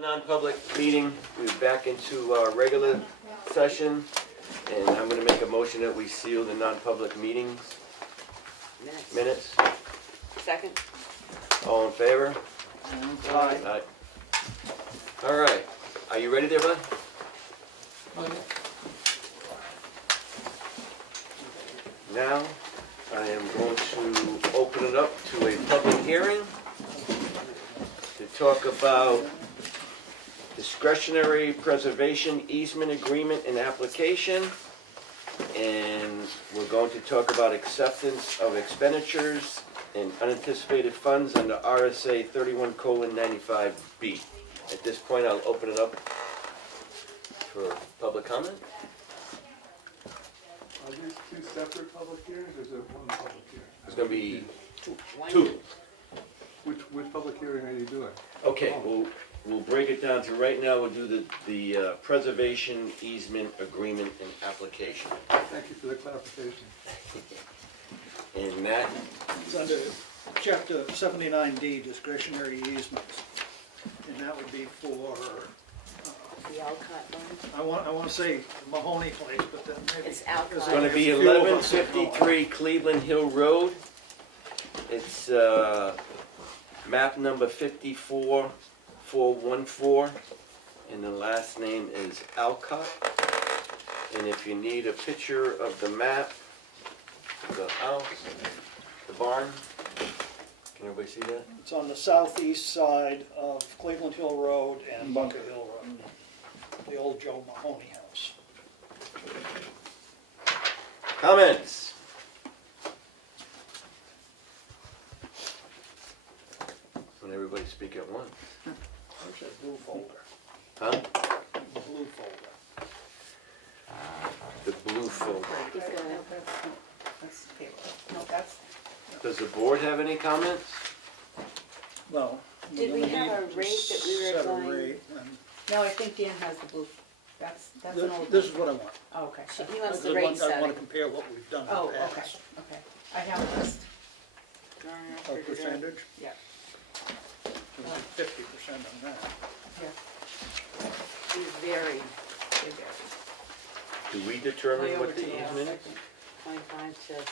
Non-public meeting, we're back into our regular session, and I'm gonna make a motion that we seal the non-public meetings minutes. Second. All in favor? Aye. Aye. All right, are you ready there, bud? Now, I am going to open it up to a public hearing to talk about discretionary preservation easement agreement and application. And we're going to talk about acceptance of expenditures and unanticipated funds under RSA 31:95B. At this point, I'll open it up for public comment. Are these two separate public hearings, or is it one public hearing? There's going to be One. two. Which public hearing are you doing? Okay, we'll break it down to right now, we'll do the preservation easement agreement and application. Thank you for the clarification. And that, It's under chapter 79D, discretionary easements. And that would be for, The Alcott one. I want to say Mahoney Place, but then maybe. It's Alcott. there's it's going to be a few of us that know it. 1153 Cleveland Hill Road. It's map number 54414, and the last name is Alcott. And if you need a picture of the map, the house, the barn, can everybody see that? It's on the southeast side of Cleveland Hill Road and Bunker Hill Road, the old Joe Mahoney house. Comments? When everybody speak at once. Where's that blue folder? Huh? The blue folder. The blue folder. That's payroll. No, that's. Does the board have any comments? No. Did we have a rate that we were Set a applying? rate, and No, I think Dan has the blue, that's an old. this is what I want. Oh, okay. He wants the I rate want to setting. compare what we've done in Oh, the okay, past. okay. I have a list, Our percentage, yeah, 50% on that. yeah. We varied, They vary. Do we determine Way what over the to the easement is? 25 to 75%.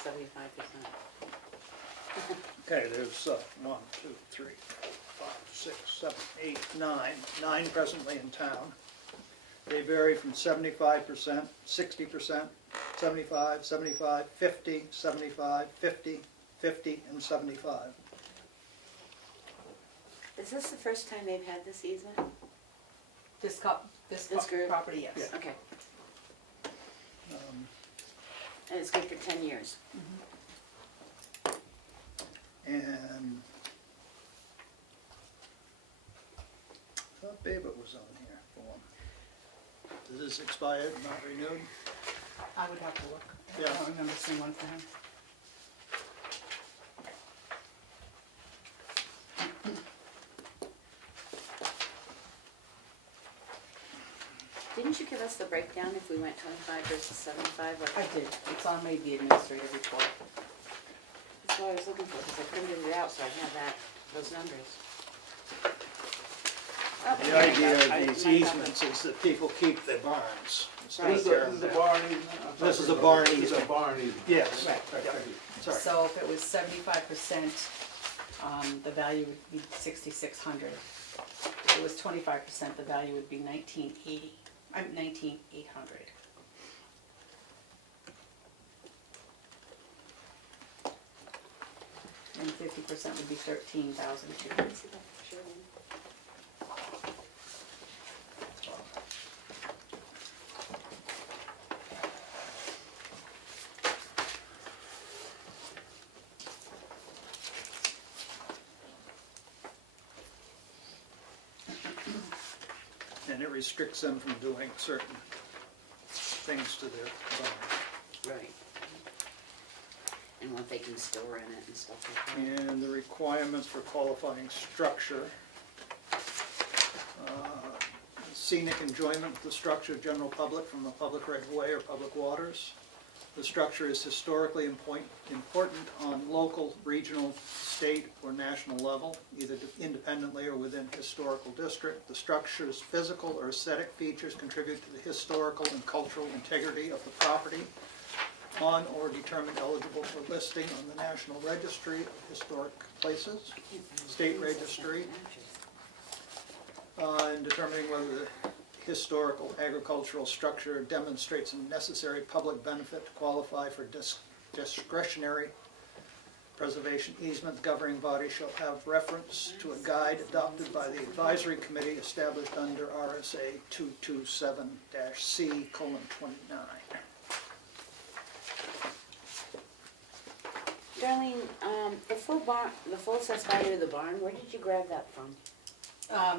Okay, there's 1, 2, 3, 4, 5, 6, 7, 8, 9. 9 presently in town. They vary from 75%, 60%, 75, 75, 50, 75, 50, 50, and 75. Is this the first time they've had this easement? This This group? property, yes. Yeah. Okay, Um, and it's good for 10 years. And I thought Babbitt was on here for one. Is this expired, not renewed? I would have to look. I Yeah. don't remember seeing one for him. Didn't you give us the breakdown if we went 25 versus 75? Like, I did, it's on maybe the administrative report. that's what I was looking for, because I printed it out, so I have those numbers. Oh, The here I idea go. of these easements is that people keep their barns. Right. This is the barn easement? This is a barn This is a easement. barn easement. Yes. Right. Sorry. So if it was 75%, the value would be 6,600. If it was 25%, the value would be 19,800. And 50% would be 13,200. See that picture? And it restricts them from doing certain things to their barn. Right. And what they can store in it and stuff like that. And the requirements for qualifying structure. Scenic enjoyment of the structure, general public from the public right of way or public waters. The structure is historically important on local, regional, state, or national level, either independently or within historical district. The structure's physical or aesthetic features contribute to the historical and cultural integrity of the property on or determined eligible for listing on the National Registry of Historic Places, State Registry, in determining whether the historical agricultural structure demonstrates a necessary public benefit to qualify for discretionary preservation easement. The governing body shall have reference to a guide adopted by the advisory committee established under RSA 227-C:29. Darlene, the full assessed value of the barn, where did you grab that from?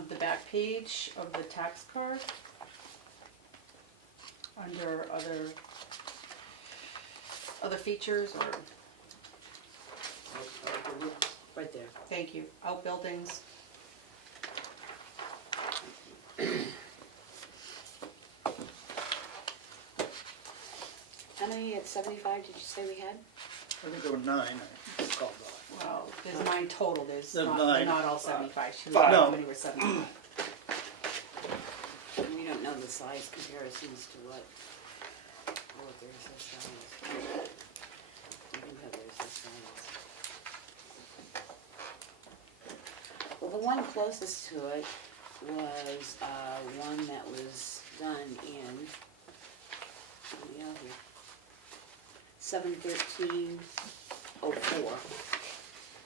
The back page of the tax card, under other features, or, Right there. thank you, outbuildings. How many at 75 did you say we had? I think there were 9, I recall that. Well, there's 9 total, there's There's not, 9. they're not all 75, she was Five. how No. many were 75. And we don't know the size comparisons to what their assessed values. We can have their assessed values. Well, the one closest to it was one that was done in, 7/13/04.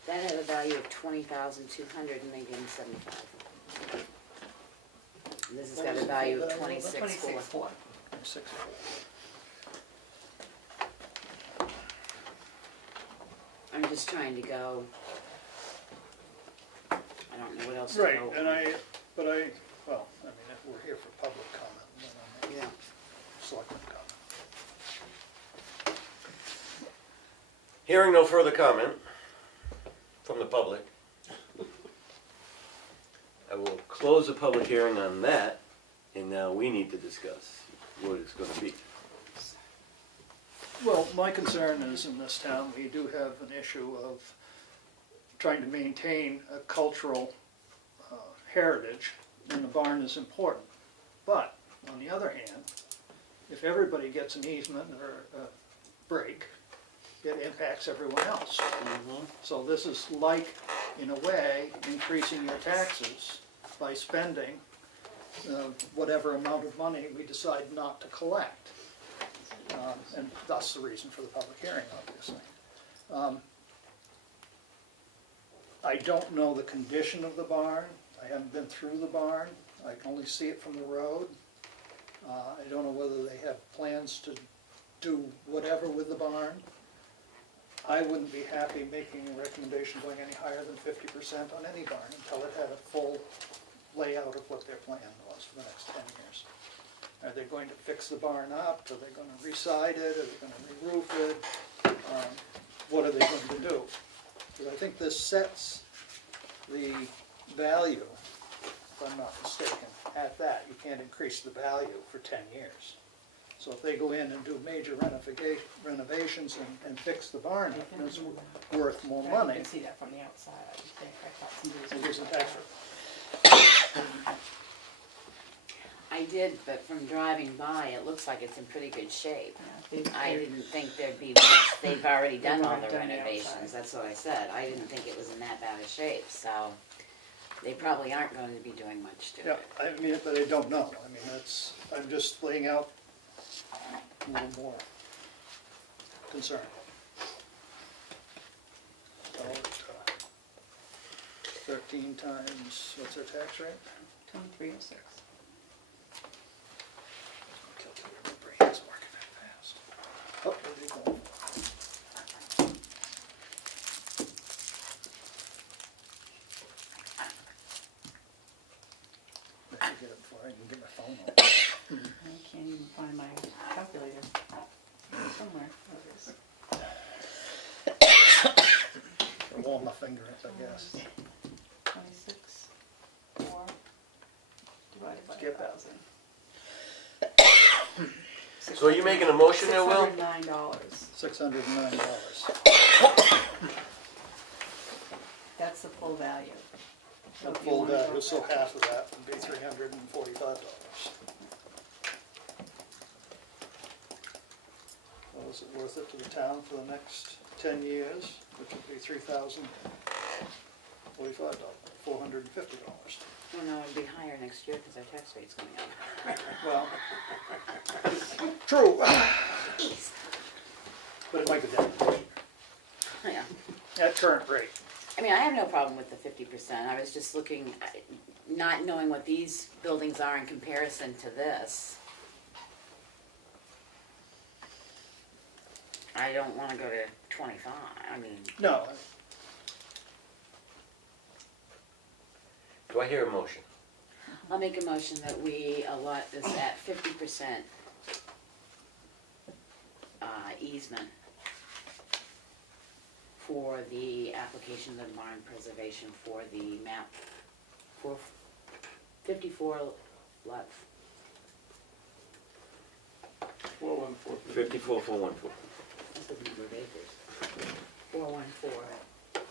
That had a value of 20,200 and they gave him 75. And this has got a value of 26,400. 26.4. 6. I'm just trying to go, I don't know what else to Right, go. and well, I mean, if we're here for public comment, then I'm Yeah, selectmen comment. Hearing no further comment from the public, I will close the public hearing on that, and now we need to discuss what it's gonna be. Well, my concern is in this town, we do have an issue of trying to maintain a cultural heritage, and the barn is important. But, on the other hand, if everybody gets an easement or a break, it impacts everyone else. So this is like, in a way, increasing your taxes by spending whatever amount of money we decide not to collect. And thus the reason for the public hearing, obviously. I don't know the condition of the barn. I haven't been through the barn. I can only see it from the road. I don't know whether they have plans to do whatever with the barn. I wouldn't be happy making a recommendation going any higher than 50% on any barn until it had a full layout of what their plan was for the next 10 years. Are they going to fix the barn up? Are they going to re-side it? Are they going to re-roof it? What are they going to do? Because I think this sets the value, if I'm not mistaken, at that. You can't increase the value for 10 years. So if they go in and do major renovations and fix the barn up, and it's worth more You money, can see that from the outside, I think, I thought somebody it was. isn't tax rate. I did, but from driving by, it looks like it's in pretty good shape. I didn't think there'd be much, they've already done all the They've already done the renovations, outside. that's what I said. I didn't think it was in that bad a shape, so they probably aren't going to be doing much to Yeah, it. I mean, but I don't know. I mean, I'm just laying out a little more concern. So, 13 times, what's their tax rate? 2306. Calculator, my brain's working that fast. Oh, there you go. I should get it before I can get my phone on. I can't even find my calculator. Somewhere, there it is. Warm my finger up, I guess. 26, 4, divided by Skip that. 1,000. So are you making a motion there, Will? $609. $609. That's the full value. So The if you full wanna go value, so back- half of that would be $345. Well, is it worth it to the town for the next 10 years, which would be $450? Well, no, it'd be higher next year because our tax rate's going up. Well, true. But it might go down Yeah. at current rate. I mean, I have no problem with the 50%. I was just looking, not knowing what these buildings are in comparison to this. I don't wanna go to 25, I mean, No, Do I hear a motion? I'll make a motion that we allot this at 50% easement for the application of the barn preservation for the map, for 54 lot, 414. 54,414. that's the number of acres. 414.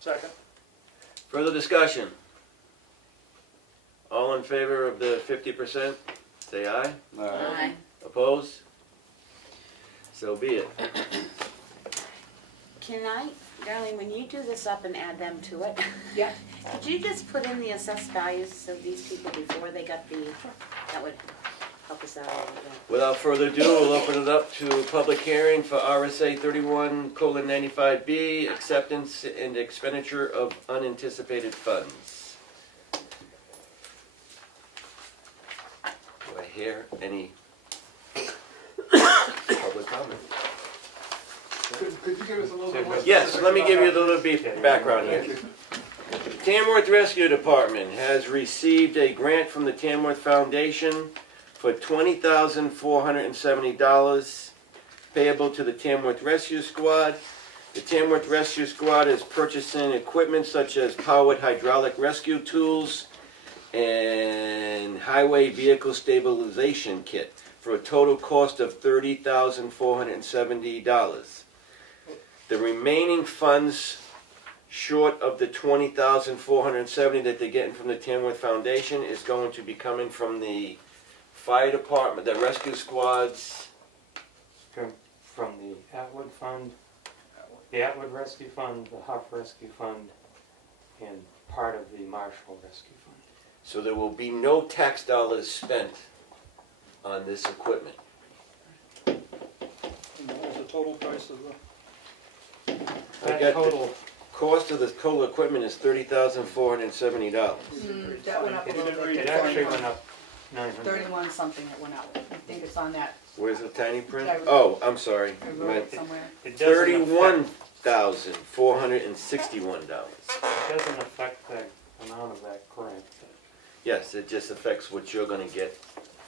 second. Further discussion? All in favor of the 50%, say aye. Aye. Opposed? So be it. Can I, Darlene, when you do this up and add them to it, Yeah, could you just put in the assessed values of these people before they got the, that would help us out a little bit. Without further ado, we'll open it up to a public hearing for RSA 31:95B, acceptance and expenditure of unanticipated funds. Do I hear any public comment? Could you give us a little bit more? Yes, specific let me about give you a that? little bit background here. Thank you. Tamworth Rescue Department has received a grant from the Tamworth Foundation for $20,470 payable to the Tamworth Rescue Squad. The Tamworth Rescue Squad is purchasing equipment such as powered hydraulic rescue tools and highway vehicle stabilization kit for a total cost of $30,470. The remaining funds short of the $20,470 that they're getting from the Tamworth Foundation is going to be coming from the fire department, the rescue squads. From the Atwood Fund, the Atwood Rescue Fund, the Huff Rescue Fund, and part of the Marshall Rescue Fund. So there will be no tax dollars spent on this equipment. And what was the total price of the, I That got total, Cost of the total equipment is $30,470. that went up a You little didn't read bit. it actually went up 900. 31 something it went out. I think it's on that, Where's the tiny print? I wrote- Oh, I'm sorry. I wrote it somewhere. It doesn't $31,461. affect the amount of that grant. It Yes, it just affects what you're gonna get.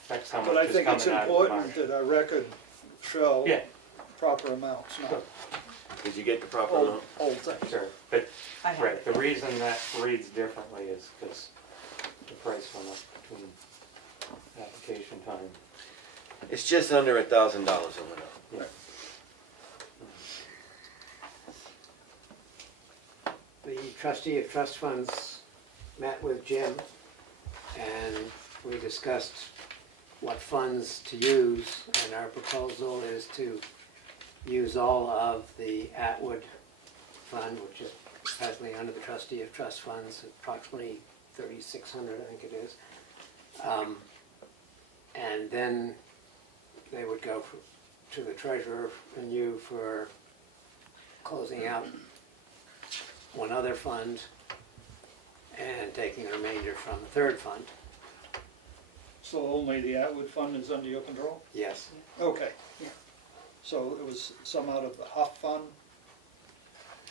affects how but I much is think it's coming out of the important Marshall. that our record show Yeah, proper amounts, not Did you get the proper old, amount? old things. sure, but, I have right, it. the reason that reads differently is because the price went up between application time. It's just under $1,000 it went up. Yeah. The trustee of trust funds met with Jim, and we discussed what funds to use, and our proposal is to use all of the Atwood Fund, which is presently under the trustee of trust funds, approximately 3,600, I think it is. And then they would go to the treasurer and you for closing out one other fund and taking the remainder from the third fund. So only the Atwood Fund is under your control? Yes. Okay. Yeah. So it was some out of the Huff Fund?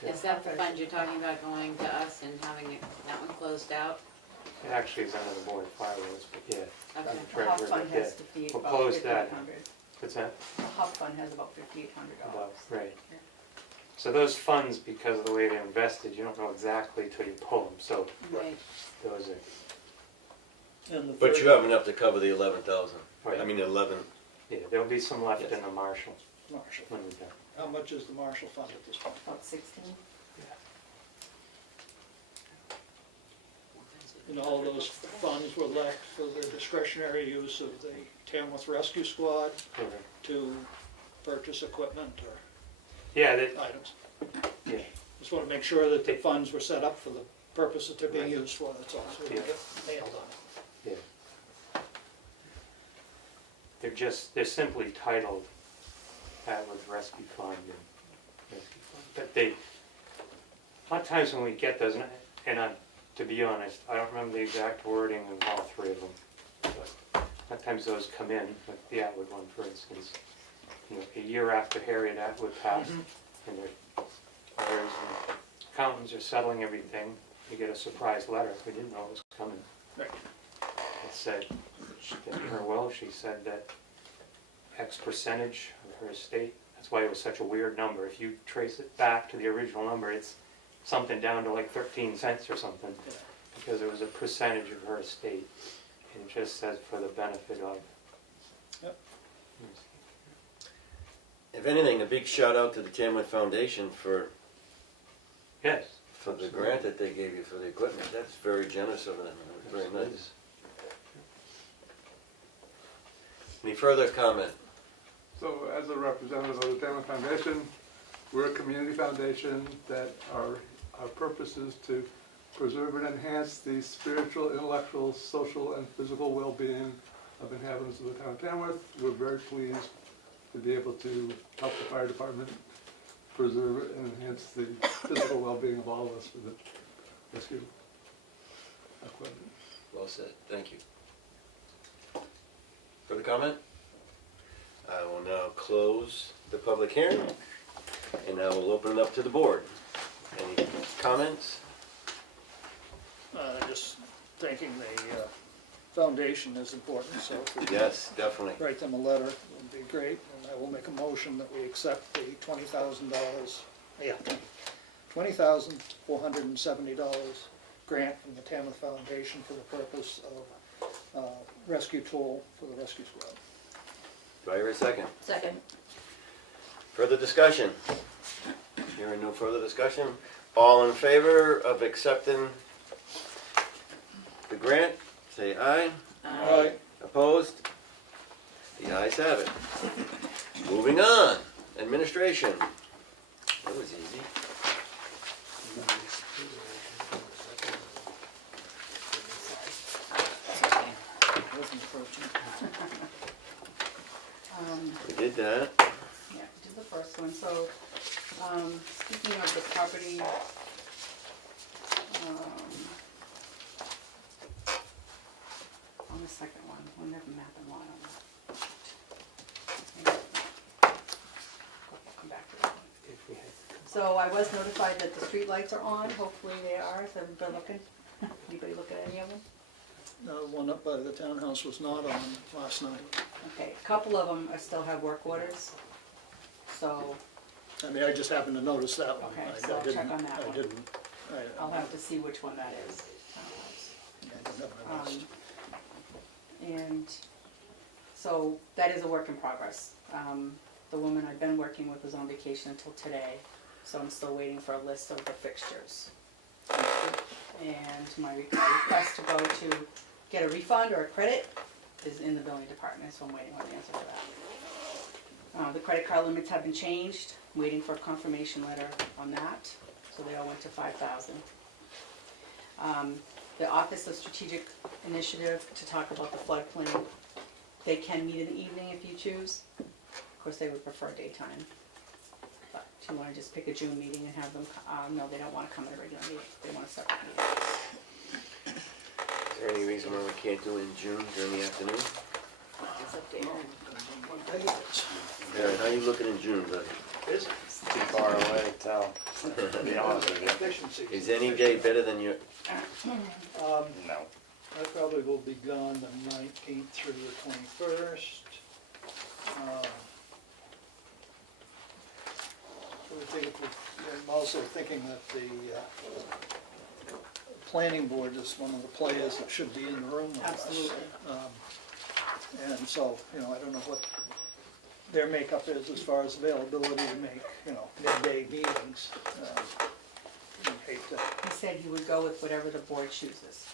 Is that the fund you're talking about going to us and having it, that one closed out? It actually is under the board of fire rules, but yeah. Okay. The HUF Treasurer, fund yeah. has to be We'll about close that. 5,800. What's that? The HUF fund has about $5,800. About, right. Yeah. So those funds, because of the way they're invested, you don't know exactly till you pull them, so Right. those are, And the But third- you have enough to cover the 11,000. Right. I mean, 11. Yeah, there'll be some left Yes. in the Marshall Marshall. when we're done. How much is the Marshall fund at this point? About 16. And all those funds were left for the discretionary use of the Tamworth Rescue Squad Correct. to purchase equipment or Yeah, that, items. yeah, Just want to make sure that the funds were set up for the purpose that they're being used for, that's all, so we Yeah. get nailed on it. yeah. They're simply titled Atwood Rescue Fund and Rescue Fund. But they, a lot of times when we get those, to be honest, I don't remember the exact wording of all three of them. But a lot of times those come in, like the Atwood one, for instance, a year after Harriet Atwood passed, and their lawyers and accountants are settling everything, you get a surprise letter. We didn't know it was coming. Right. It said, in her will, she said that X percentage of her estate, that's why it was such a weird number. If you trace it back to the original number, it's something down to like 13 cents or something, Yeah. because it was a percentage of her estate. And it just says for the benefit of. Yep. If anything, a big shout out to the Tamworth Foundation for Yes. the grant that they gave you for the equipment. That's very generous of them. Very nice. Any further comment? So as a representative of the Tamworth Foundation, we're a community foundation that our purpose is to preserve and enhance the spiritual, intellectual, social, and physical well-being of inhabitants of the town of Tamworth. We're very pleased to be able to help the fire department preserve and enhance the physical well-being of all of us with the rescue equipment. Well said. Thank you. Further comment? I will now close the public hearing, and I will open it up to the board. Any comments? Just thinking the foundation is important, so if we can Yes, definitely. write them a letter, it would be great. And I will make a motion that we accept the $20,000, $20,470 grant from the Tamworth Foundation for the purpose of rescue tool for the rescue squad. Do I hear a second? Second. Further discussion? Hearing no further discussion. All in favor of accepting the grant, say aye. Aye. Opposed? The ayes have it. Moving on, administration. That was easy. Wasn't approaching. We did that. Yeah, do the first one. So, speaking of the property, on the second one, we have a map and lot on that. Come back to that one. If we had. So I was notified that the street lights are on. Hopefully they are. Is everybody looking? Anybody look at any of them? The one up by the townhouse was not on last night. Okay, a couple of them still have work orders. So I mean, I just happened to notice that one. Okay, I so I'll check didn't- on that one. I didn't, I'll have to see which one that is. I didn't have my list. And so that is a work in progress. The woman I've been working with was on vacation until today, so I'm still waiting for a list of the fixtures. And my request to go to get a refund or a credit is in the billing department, so I'm waiting on the answer for that. The credit card limits have been changed, I'm waiting for a confirmation letter on that, so they all went to 5,000. The Office of Strategic Initiative to talk about the floodplain, they can meet in the evening if you choose. Of course, they would prefer daytime. But do you want to just pick a June meeting and have them, no, they don't want to come at a regular meeting, they want to separate meeting. Is there any reason why we can't do it in June during the afternoon? It's up there. What day it is. Aaron, how you looking in June, buddy? Is Too far away to tell, to be honest with you. efficiency. Is any day better than your, No. I probably will be gone the 19th through the 21st. I'm also thinking that the planning board is one of the players that should be in the room with us. Absolutely. And so, you know, I don't know what their makeup is as far as availability to make, you know, midday meetings. I'd hate to. He said he would go with whatever the board chooses.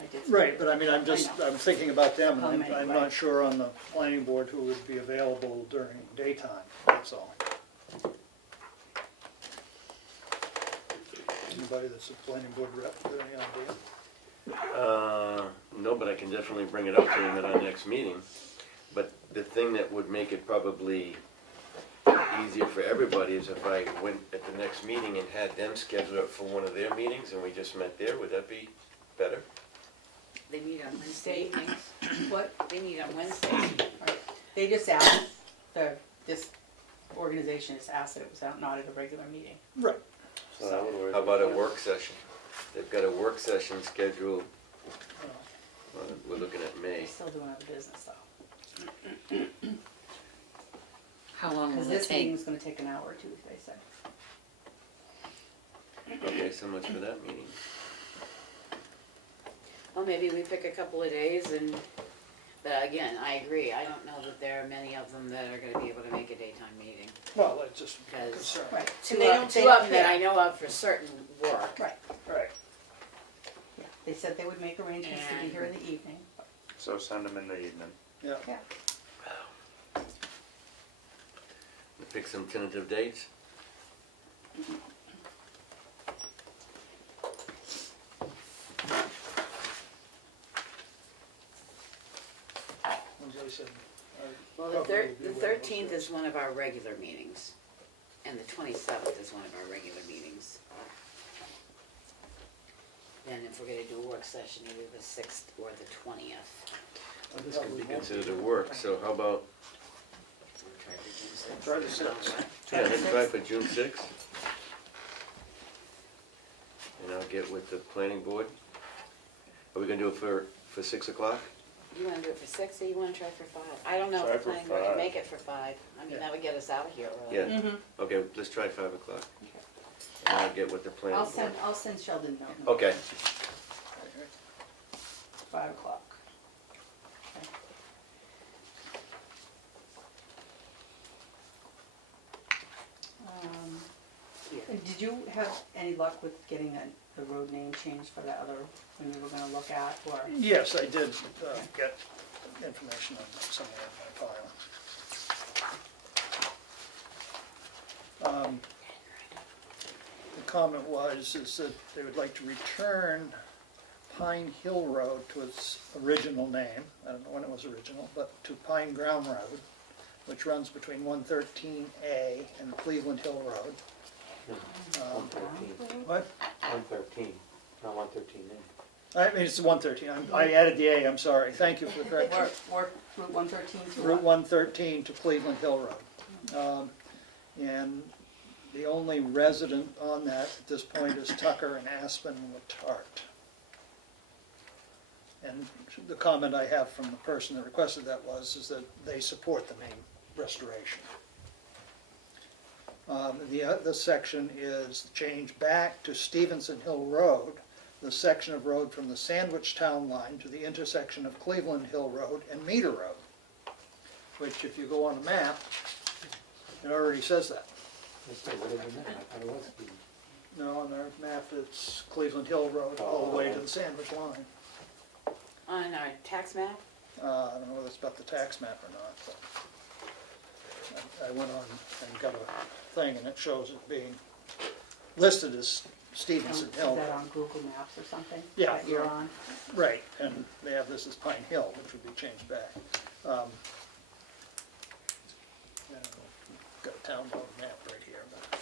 I did. Right, but I mean, I'm know. I'm thinking about them, and How I'm many, I'm right. not sure on the planning board who would be available during daytime, that's all. Anybody that's a planning board rep, got any idea? No, but I can definitely bring it up to him at our next meeting. But the thing that would make it probably easier for everybody is if I went at the next meeting and had them schedule it for one of their meetings and we just met there, would that be better? They meet on Wednesday evenings. What? They meet on Wednesdays. Right. They just asked, this organization just asked that it was not at a regular meeting. Right. So that would work. How about a work session? They've got a work session scheduled, we're looking at They're May. still doing other business though. How long Because will it this take? meeting's gonna take an hour or two, they said. Okay, so much for that meeting. Well, maybe we pick a couple of days and, but again, I agree. I don't know that there are many of them that are gonna be able to make a daytime meeting. Well, it's just a Because- concern. Right. Two And they of don't- two they- of them that yeah. I know of for certain work. Right, Right. yeah. They said they would make arrangements to be here in the evening. So send them in the evening. Yeah. Yeah. Pick some tentative dates? As I said. Well, the 13th is one of our regular meetings, and the 27th is one of our regular meetings. Then if we're gonna do a work session, either the 6th or the 20th. This could be considered a work, so how about, Try the 6th. yeah, let's try for June 6th. And I'll get with the planning board. Are we gonna do it for 6 o'clock? You wanna do it for 6 or you wanna try for 5? I don't know Try if the for planning board can 5. make it for 5. I mean, Yeah. that would get us out of here early. Yeah, Mm-hmm. okay, let's try 5 o'clock. And I'll get with the planning board. I'll send Sheldon a note. Okay, 5 o'clock. Okay. Yeah. And did you have any luck with getting the road name changed for that other one you were gonna look at, or? Yes, I did get information on that somewhere in my file. The comment is that they would like to return Pine Hill Road to its original name, I don't know when it was original, but to Pine Ground Road, which runs between 113A and Cleveland Hill Road. 113, What? 113, not 113 A. I mean, it's 113, I added the A, I'm sorry, thank you for the correction. Work Route 113 to Route what? 113 to Cleveland Hill Road. And the only resident on that at this point is Tucker and Aspen and Tart. And the comment I have from the person that requested that is that they support the name restoration. The other section is changed back to Stevenson Hill Road, the section of road from the Sandwich Town line to the intersection of Cleveland Hill Road and Meter Road, which if you go on a map, it already says that. That's not what it is now. I thought it was Stevens. No, on our map, it's Cleveland Hill Road all the way to the Sandwich line. On our tax map? I don't know whether it's about the tax map or not, but I went on and got a thing, and it shows it being listed as Stevenson Is Hill. that on Google Maps or something? Yeah. That you're on? Right, and they have this as Pine Hill, which would be changed back. Got a town road map right here. But.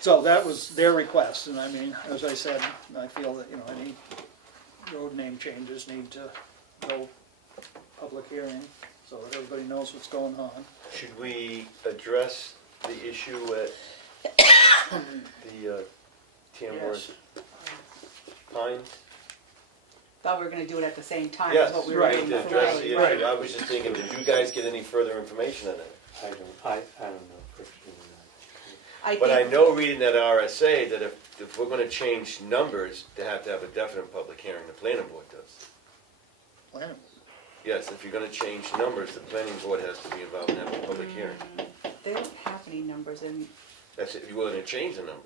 So that was their request, and I mean, as I said, I feel that, any road name changes need to go public hearing, so that everybody knows what's going on. should we address the issue at the Tamworth Pines? Thought we were gonna do it at the same time Yes, as what we we were right, doing need to before. address the issue. Right. I was just thinking, did you guys get any further information on it? I don't know, Christian. I But I think, know reading that RSA that if if we're gonna change numbers, they have to have a definite public hearing, the planning board does. Plan. Yes, if you're gonna change numbers, the planning board has to be involved and have a public hearing. They don't have any numbers in, That's if you're willing to change the numbers.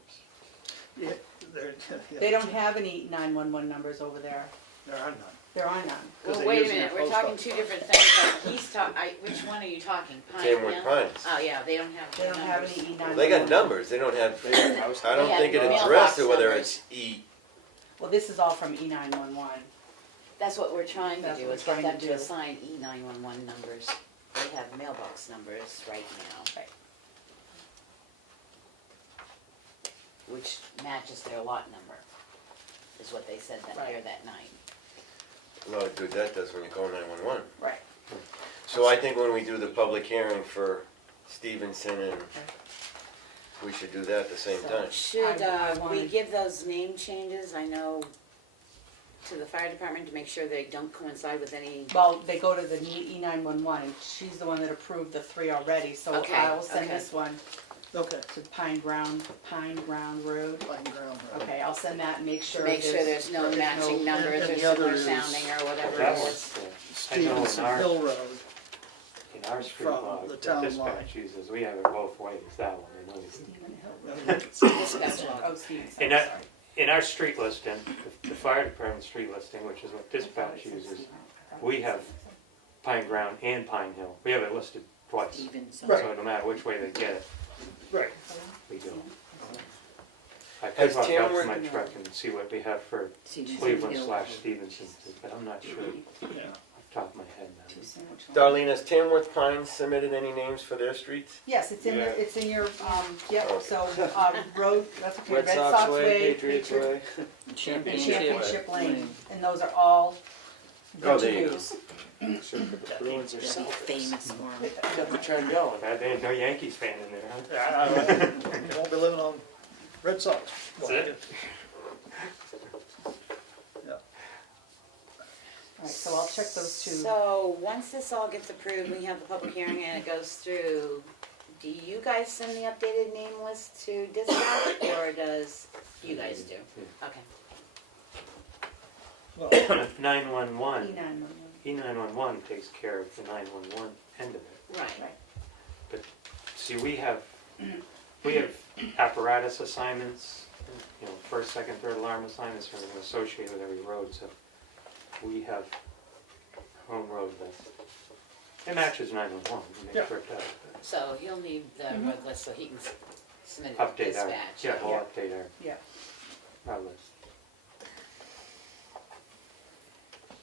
Yeah, there, yeah. they don't have any 911 numbers over there. There are none. There are none. 'Cause Well, they wait a use their minute, we're post talking office. two different things. He's which one are you talking? Pine Tamworth Hill? Pines. Oh, yeah, they don't have They don't have numbers. any E911. Well, they got numbers, they don't have, I don't They think it have addressed mailbox it whether numbers. it's E. Well, this is all from E911. That's what we're trying to That's do, what is we're get trying them to to do. assign E911 numbers. They have mailbox numbers right now. Right. Which matches their lot number, is what they said that here Right. that night. A lot of good that does when you call 911. Right. So I think when we do the public hearing for Stevenson and, we should do that at the same So- time. Should I we wanted- give those name changes, I know, to the fire department to make sure they don't coincide with any? Well, they go to the E911, and she's the one that approved the 3 already, so Okay, I will send okay. this one Okay, to Pine Ground Road. fine ground. Okay, I'll send that and make To sure make sure there's no matching numbers and or the other similar is- sounding or whatever That it was, is. I know in Stevenson our, Hill Road. in our street from law, the the town line. dispatch uses, we have it both ways, that one, I know. Stephen Hill. Dispatch log. Oh, Stevenson, And sorry. that, in our street listing, the fire department street listing, which is what dispatch uses, we have Pine Ground and Pine Hill. We have it listed twice. Stevenson. Right. So no matter which way they get it, Right. we do. I could Has walk out to Tamworth- my truck and see what we have for Cleveland / Stevenson, but I'm not sure off Yeah. the top of my head now. Darlene, has Tamworth Pines submitted any names for their streets? Yes, it's in, Yeah. it's in your, yep, Okay. so, road, that's okay, Red Sox Way, Patriots Patriot- Way. and Championship Lane, and those are all Oh, good to there you go. use. Bruins are selfish. Famous for 'em. Kept the trend going. There ain't no Yankees fan in there, huh? Yeah, you won't be living on Red Sox. That's it? Alright, so I'll check those two. So, once this all gets approved, we have the public hearing and it goes through, do you guys send the updated name list to dispatch, or does you guys do? Okay. Well, 911, E911, E911 takes care of the 911 end of it. Right. See, we have apparatus assignments, you know, first, second, third alarm assignments are associated with every road, so we have our own road list. It matches 911, we Yeah. make sure it does. So he'll need the road list so he can submit it but to Update our, dispatch. yeah, we'll update yeah. our list.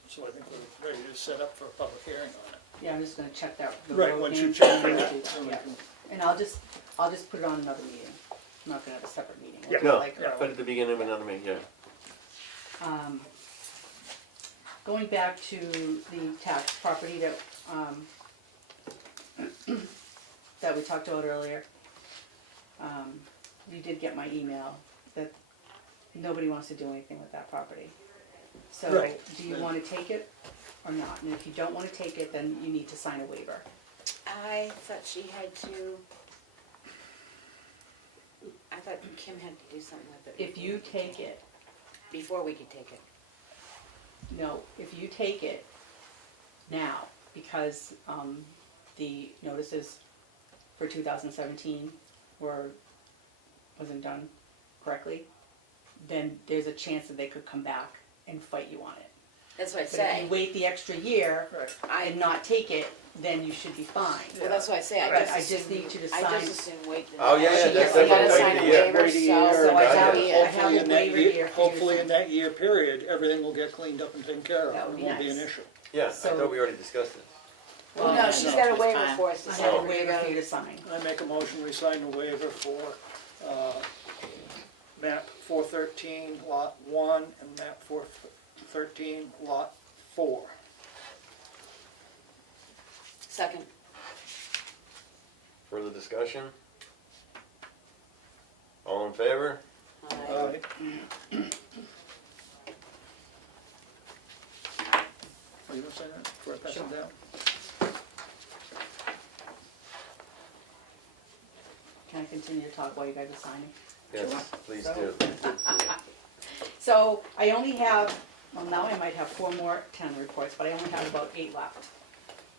so I think we're ready to set up for a public hearing on it. Yeah, I'm just gonna check that. the Right, road once you names check and that, do that, then we yeah. can- And I'll just put it on another meeting. I'm not gonna have a separate meeting. We'll Yeah. do No, like- but at the beginning of another meeting, yeah. Going back to the tax property that, that we talked about earlier. You did get my email that nobody wants to do anything with that property. So, Right. do you wanna take it or not? And if you don't wanna take it, then you need to sign a waiver. I thought she had to, I thought Kim had to do something with it. If you take it, Before we could take it. no, if you take it now, because, the notices for 2017 wasn't done correctly, then there's a chance that they could come back and fight you on it. That's what I But if say. you wait the extra year Right. and not take it, then you should be fine. Well, that's what I say, Right, I just need you to I sign. just assume wait. Oh, yeah, She that's gotta definitely sign wait a a year. waiver, Wait a year, So I have, gotcha. I have Hopefully a in that waiver year, here for you to hopefully in sign. that year period, everything will get cleaned up and taken care of. That would be It won't be an nice. issue. Yeah, I So- thought we already discussed it. Well, no, she's got a waiver for us to I sign. have a Here you waiver go. for you to sign. I make a motion, we sign the waiver for, map 413, lot 1, and map 413, lot 4. Second. Further discussion? All in favor? Aye. Are you gonna say that before I pass Sure. it down? Can I continue to talk while you guys are signing? Yes, please So- do. So I only have, well, now I might have 4 more town reports, but I only have about 8 left.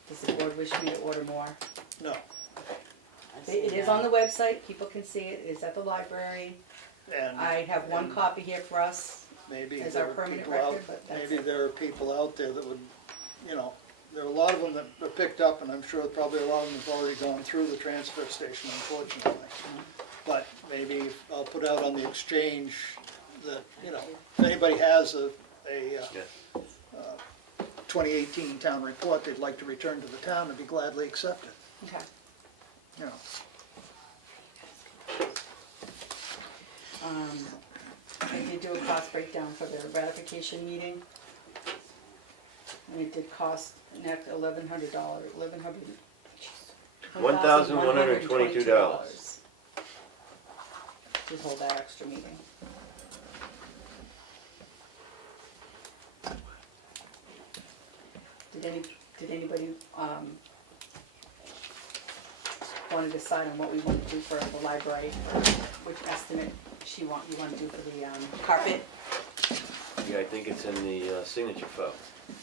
Does the board wish me to order more? No, It is on the website, people can see it, it's at the library. and I have one copy here for us. maybe as there our are permanent people out, record, but that's maybe it. there are people out there that would, you know, there are a lot of them that are picked up, and I'm sure probably a lot of them have already gone through the transfer station, unfortunately. But maybe I'll put out on the exchange that, you know, if anybody has a Yes. 2018 town report they'd like to return to the town, it'd be gladly accepted, Okay. you know. I did do a cost breakdown for the ratification meeting. And it did cost net $1,100, $1,122. To hold that extra meeting. Did anybody, want to decide on what we want to do for the library, or which estimate you want to do for the, carpet? Yeah, I think it's in the signature file.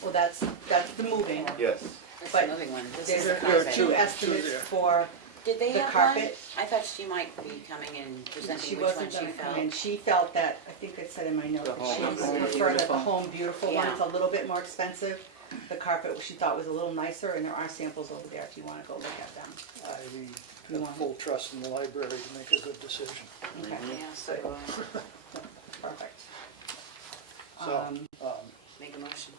Well, that's the moving. Yes. That's But the moving one. This There's is the There are carpet. two two estimates there. for, Did they the have one? carpet. I thought she might be coming and she presenting which one wasn't she gonna come felt. in, she felt that, I think it said in my note, The that she Home preferred that the Home Beautiful one, Yeah. it's a little bit more expensive. The carpet she thought was a little nicer, and there are samples over there if you wanna go look at them. I You have want- full trust in the library to make a good decision. Okay, Yeah, so perfect. So, make a motion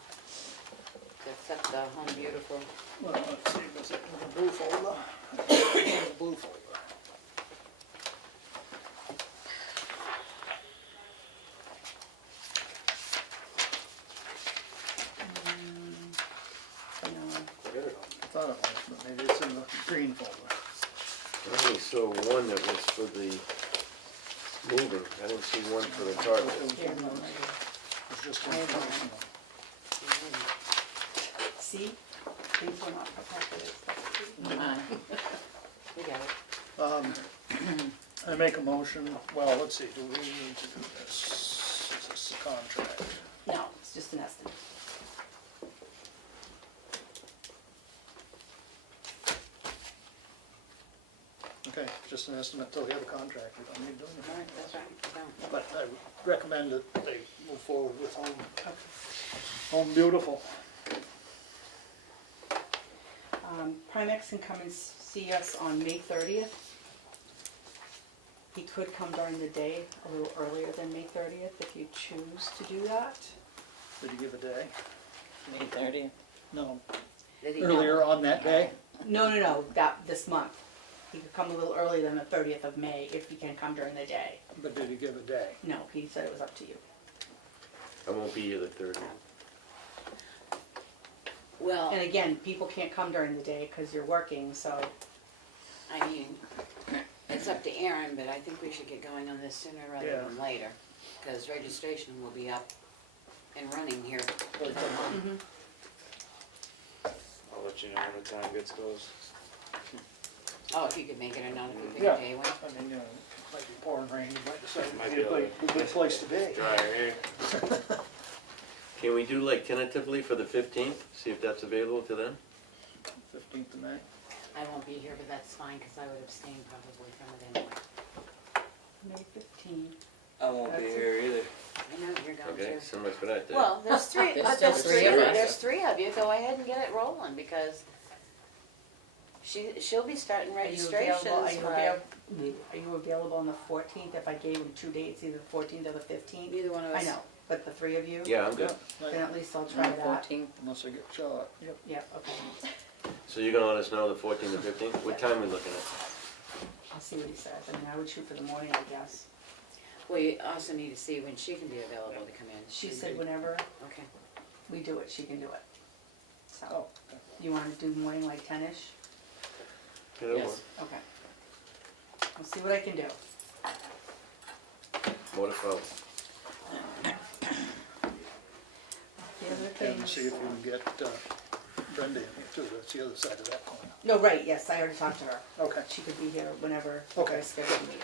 to accept the Home Beautiful. well, let's see, was it in the blue folder? In the blue folder. No, I thought it was, but maybe it's in the green folder. I only saw one that was for the moving. I didn't see one for the carpet. here, no, right here. It's just I have informational. See, these were not prepared for this. We got it. I make a motion, well, let's see, do we need to do this? Is this the contract? No, it's just an estimate. Okay, just an estimate till we have a contract, we don't need to do All anything. right, that's right. We don't. But I would recommend that they move forward with Home Beautiful. Primex can come and see us on May 30th. He could come during the day, a little earlier than May 30th, if you choose to do that. Did you give a day? May 30th? No, Did he earlier on that day? No, this month. He could come a little earlier than the 30th of May if he can come during the day. But did you give a day? No, he said it was up to you. I won't be here the 30th. Well, And again, people can't come during the day because you're working, so, I mean, it's up to Aaron, but I think we should get going on this sooner rather Yeah. than later. Because registration will be up and running here. Okay. I'll let you know when the time gets close. Oh, if you could make it or not, if you pick Yeah. a day one. I mean, you know, it might be pouring rain, you might decide it Might might be be a good place to be. Drier here. Can we do like tentatively for the 15th? See if that's available to them? 15th of May. I won't be here, but that's fine, because I would abstain probably from it anyway. May 15th. I won't be That's here either. I know you're going Okay, to. so much for that day. Well, there's three, There's but still there's three three, of us. there's three of you, go ahead and get it rolling, because she'll be starting Are you registrations available- are you by, avail- Are you available on the 14th if I gave him 2 dates, either the 14th or the 15th? neither one of I us. know, but the 3 of you? Yeah, I'm good. Then at least I'll try that. 14th. Unless I get shot. Yep. Yeah, okay. So you're gonna let us know the 14th and 15th? What time are we looking at? I'll see what he says. I mean, I would shoot for the morning, I guess. Well, you also need to see when she can be available to come in. She said whenever Okay. we do it, she can do it. So, Oh, okay. you wanna do morning like 10-ish? It'll Yes. work. Okay. I'll see what I can do. More to follow. The other And thing, see if you can get Brenda in here too, that's the other side of that coin. no, right, yes, I already talked to her. Okay. She could be here whenever Okay. I schedule a meeting.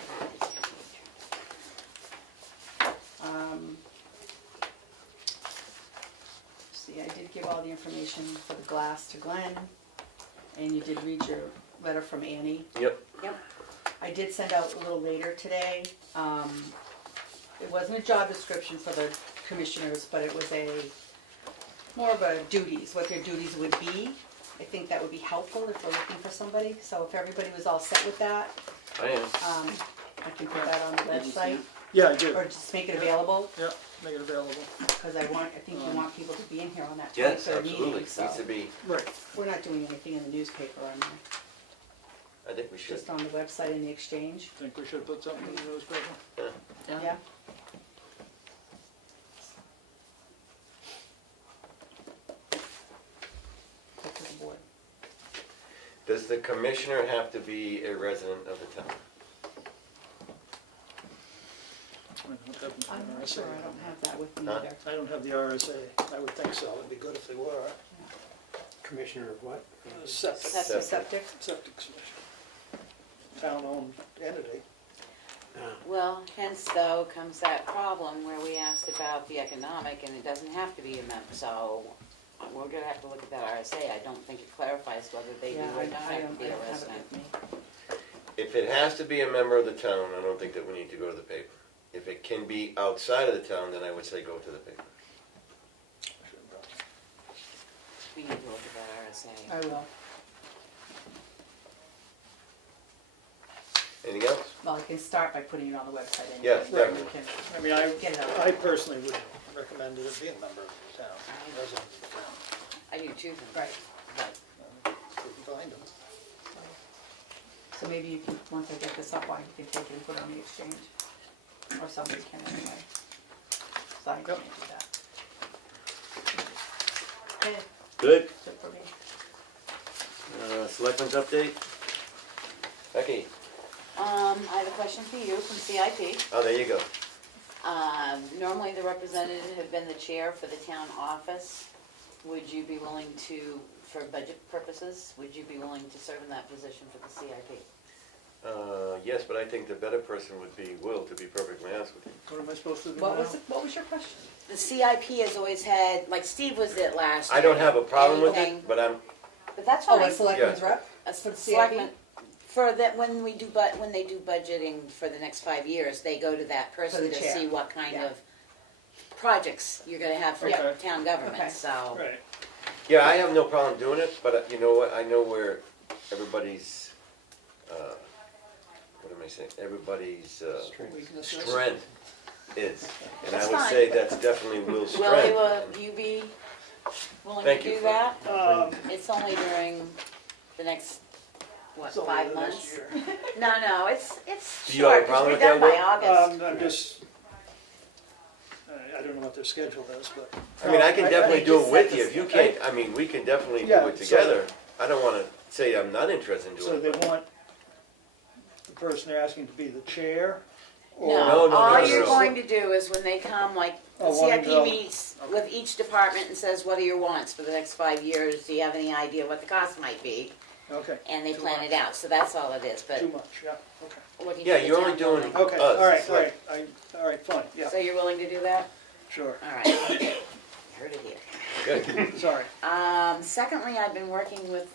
all the information for the glass to Glenn, and you did read your letter from Annie. Yep. I did send out a little later today. It wasn't a job description for the commissioners, but it was more of a duties, what their duties would be. I think that would be helpful if we're looking for somebody. So if everybody was all set with that, I am. I can put that on the website, Yeah, I do. or just make it available, Yeah, make it available. because I think you want people to be in here on that Yes, 23rd absolutely. meeting, Needs so. to be, Right. We're not doing anything in the newspaper on there, I think we should. just on the website and the exchange, Think we should put something in the newspaper? yeah? Up to the board. Does the commissioner have to be a resident of the town? I don't have the I'm not RSA. sure, I don't have that with me Huh? either. I don't have the RSA. I would think so. It'd be good if they were. Commissioner of what? Septic. That's the septic? Septic commission. Town-owned entity. Well, hence though comes that problem where we asked about the economic, and it doesn't have to be a member, so we're gonna have to look at that RSA. I don't think it clarifies whether they do Yeah, or I don't have to be a don't have it resident. with me. If it has to be a member of the town, I don't think that we need to go to the paper. If it can be outside of the town, then I would say go to the paper. We need to look at that RSA. I will. Anything else? Well, I can start by putting it on the website anyway. Yes, Right, definitely. we can- I mean, I Get it out. I personally would recommend that it be a member of the town, resident of the town. I do too, Right, but We can find them. so maybe you can, once I get this up, you can take it and put it on the exchange, or somebody can anyway. So I can't do that. Okay, Good. good for me. Selectmen's update? Becky? I have a question for you from CIP. Oh, there you go. Normally the representative had been the chair for the town office. Would you be willing to, for budget purposes, would you be willing to serve in that position for the CIP? Yes, but I think the better person would be Will, to be perfectly honest with you. What am I supposed to do What now? was your question? The CIP has always had, like Steve was it last year. I don't have a problem with Anything- it, but I'm, But that's Oh, fine. a selectman's Yeah. rep? A for the selectman, CIP? for that, when they do budgeting for the next 5 years, they go to that person the to chair. see what kind Yeah. of projects you're gonna have for Okay. town government, Okay. so. Right. yeah, I have no problem doing it, but you know what, I know where everybody's, what am I saying, everybody's Weaknesses. strength is. And I That's would fine. say that's definitely Will's Willie, strength. will you be willing Thank to you do for- that? It's It's only during the next, what, only 5 the next months? year. No, it's Do you have a short, 'cause problem we're with done that, by Will? August. I'm just, I don't know what their schedule is, but. I mean, I can I definitely think do just it with set you, the if you schedule. can't, I mean, we can definitely do Yeah, it so- together. I don't wanna say I'm not interested in So doing they it. want the person they're asking to be the chair? or- No, All no, you're no. going to do is when they come, like, the Oh, one and CIP go. meets with each department and says, what are your wants for the next 5 years? Do you have any idea what the cost might be? Okay, And they Too plan much. it out, so that's all it is, but too much, yeah, okay. looking Yeah, for the you're only town doing- building. Okay, Us, all right, it's all like- right, all right, fine, yeah, So you're willing to do that? sure, All right. Heard it here. Good. sorry. Secondly, I've been working with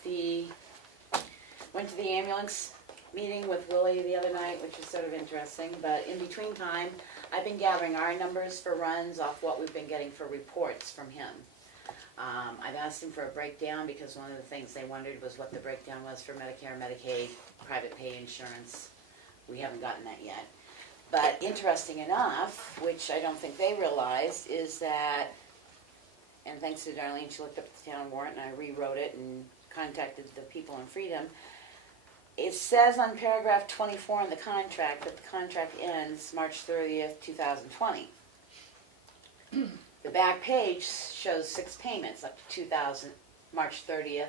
went to the ambulance meeting with Willie the other night, which was sort of interesting, but in between time, I've been gathering our numbers for runs off what we've been getting for reports from him. I've asked him for a breakdown because one of the things they wondered was what the breakdown was for Medicare, Medicaid, private pay insurance. We haven't gotten that yet. But interesting enough, which I don't think they realized, is that, and thanks to Darlene, she looked up the town warrant and I rewrote it and contacted the people in Freedom. It says on paragraph 24 in the contract that the contract ends March 30th, 2020. The back page shows 6 payments up to March 30th,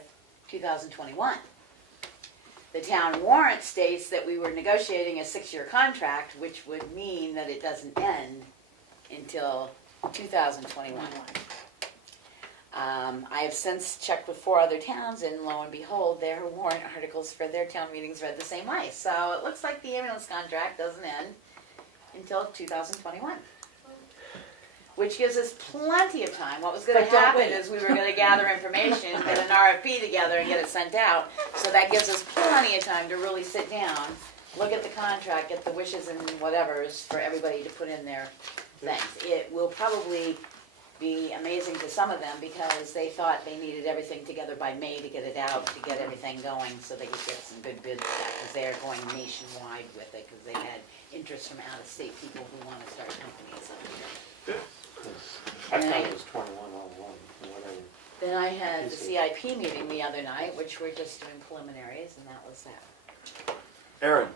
2021. The town warrant states that we were negotiating a 6-year contract, which would mean that it doesn't end until 2021. I have since checked with 4 other towns, and lo and behold, their warrant articles for their town meetings read the same way. So it looks like the ambulance contract doesn't end until 2021. which gives us plenty of time. What was gonna But don't happen wait. is we were gonna gather information, get an RFP together and get it sent out. So that gives us plenty of time to really sit down, look at the contract, get the wishes and whatevers for everybody to put in their things. It will probably be amazing to some of them because they thought they needed everything together by May to get it out, to get everything going so they could get some good bids back, because they're going nationwide with it, because they had interest from out-of-state people who want to start companies. I thought it was 21 all along, or whatever. Then I had the CIP meeting the other night, which we're just doing preliminaries, and that was that. Aaron,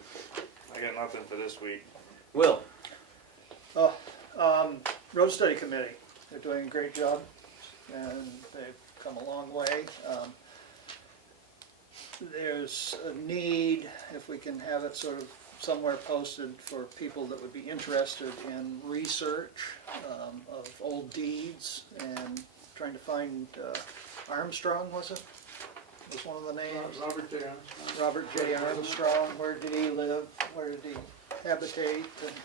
I got nothing for this week. Will, Road Study Committee, they're doing a great job, and they've come a long way. There's a need, if we can have it sort of somewhere posted, for people that would be interested in research of old deeds, and trying to find Armstrong, was it? Was one of the names? Robert J. Armstrong. Robert J. Armstrong, where did he live, where did he habitate? And,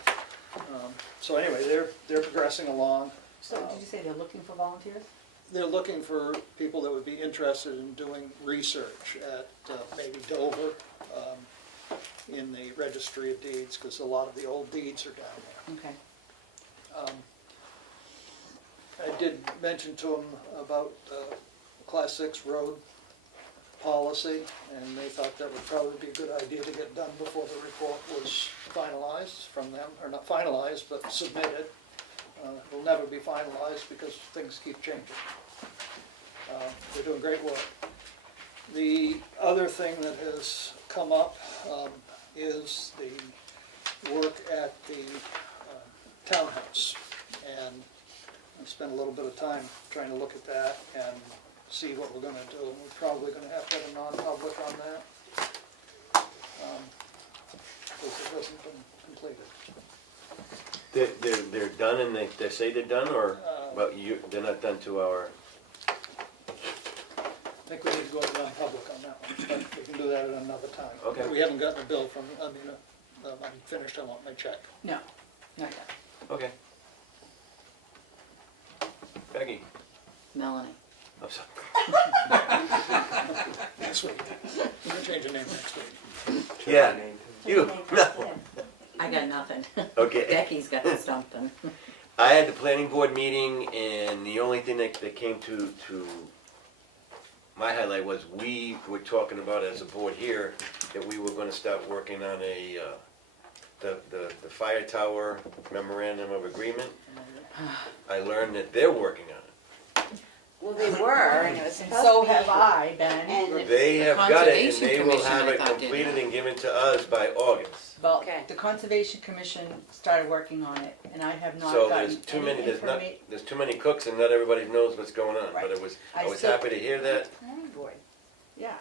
so anyway, they're progressing along. So did you say they're looking for volunteers? They're looking for people that would be interested in doing research at maybe Dover, in the Registry of Deeds, because a lot of the old deeds are down there. Okay. I did mention to them about Class 6 road policy, and they thought that would probably be a good idea to get done before the report was finalized from them, or not finalized, but submitted. It will never be finalized because things keep changing. They're doing great work. The other thing that has come up is the work at the townhouse. And I spent a little bit of time trying to look at that and see what we're going to do. We're probably going to have to have a non-public on that, because it hasn't been completed. they're done and they say they're done, or, but they're not done to our, I think we need to go to non-public on that one, but we can do that at another time. Okay. We haven't gotten a bill from, I'm finished, I want my check. No, not yet. okay. Peggy, Melanie. I'm sorry. Next week. We're gonna change the name next week. Yeah, you, no, I got nothing. okay. Becky's got something. I had the planning board meeting, and the only thing that came to my highlight was we were talking about as a board here, that we were gonna start working on the fire tower memorandum of agreement. I learned that they're working on it. Well, they were, and it was And supposed so to be. have I been. And They have got it, and Conservation they will Commission, have I it thought, did completed that. and given to us by August. Well, Okay. the Conservation Commission started working on it, and I have not So gotten there's too any many, information. there's too many cooks and not everybody knows what's going on, but Right. I I was still- happy to hear that. Planning board, Yeah,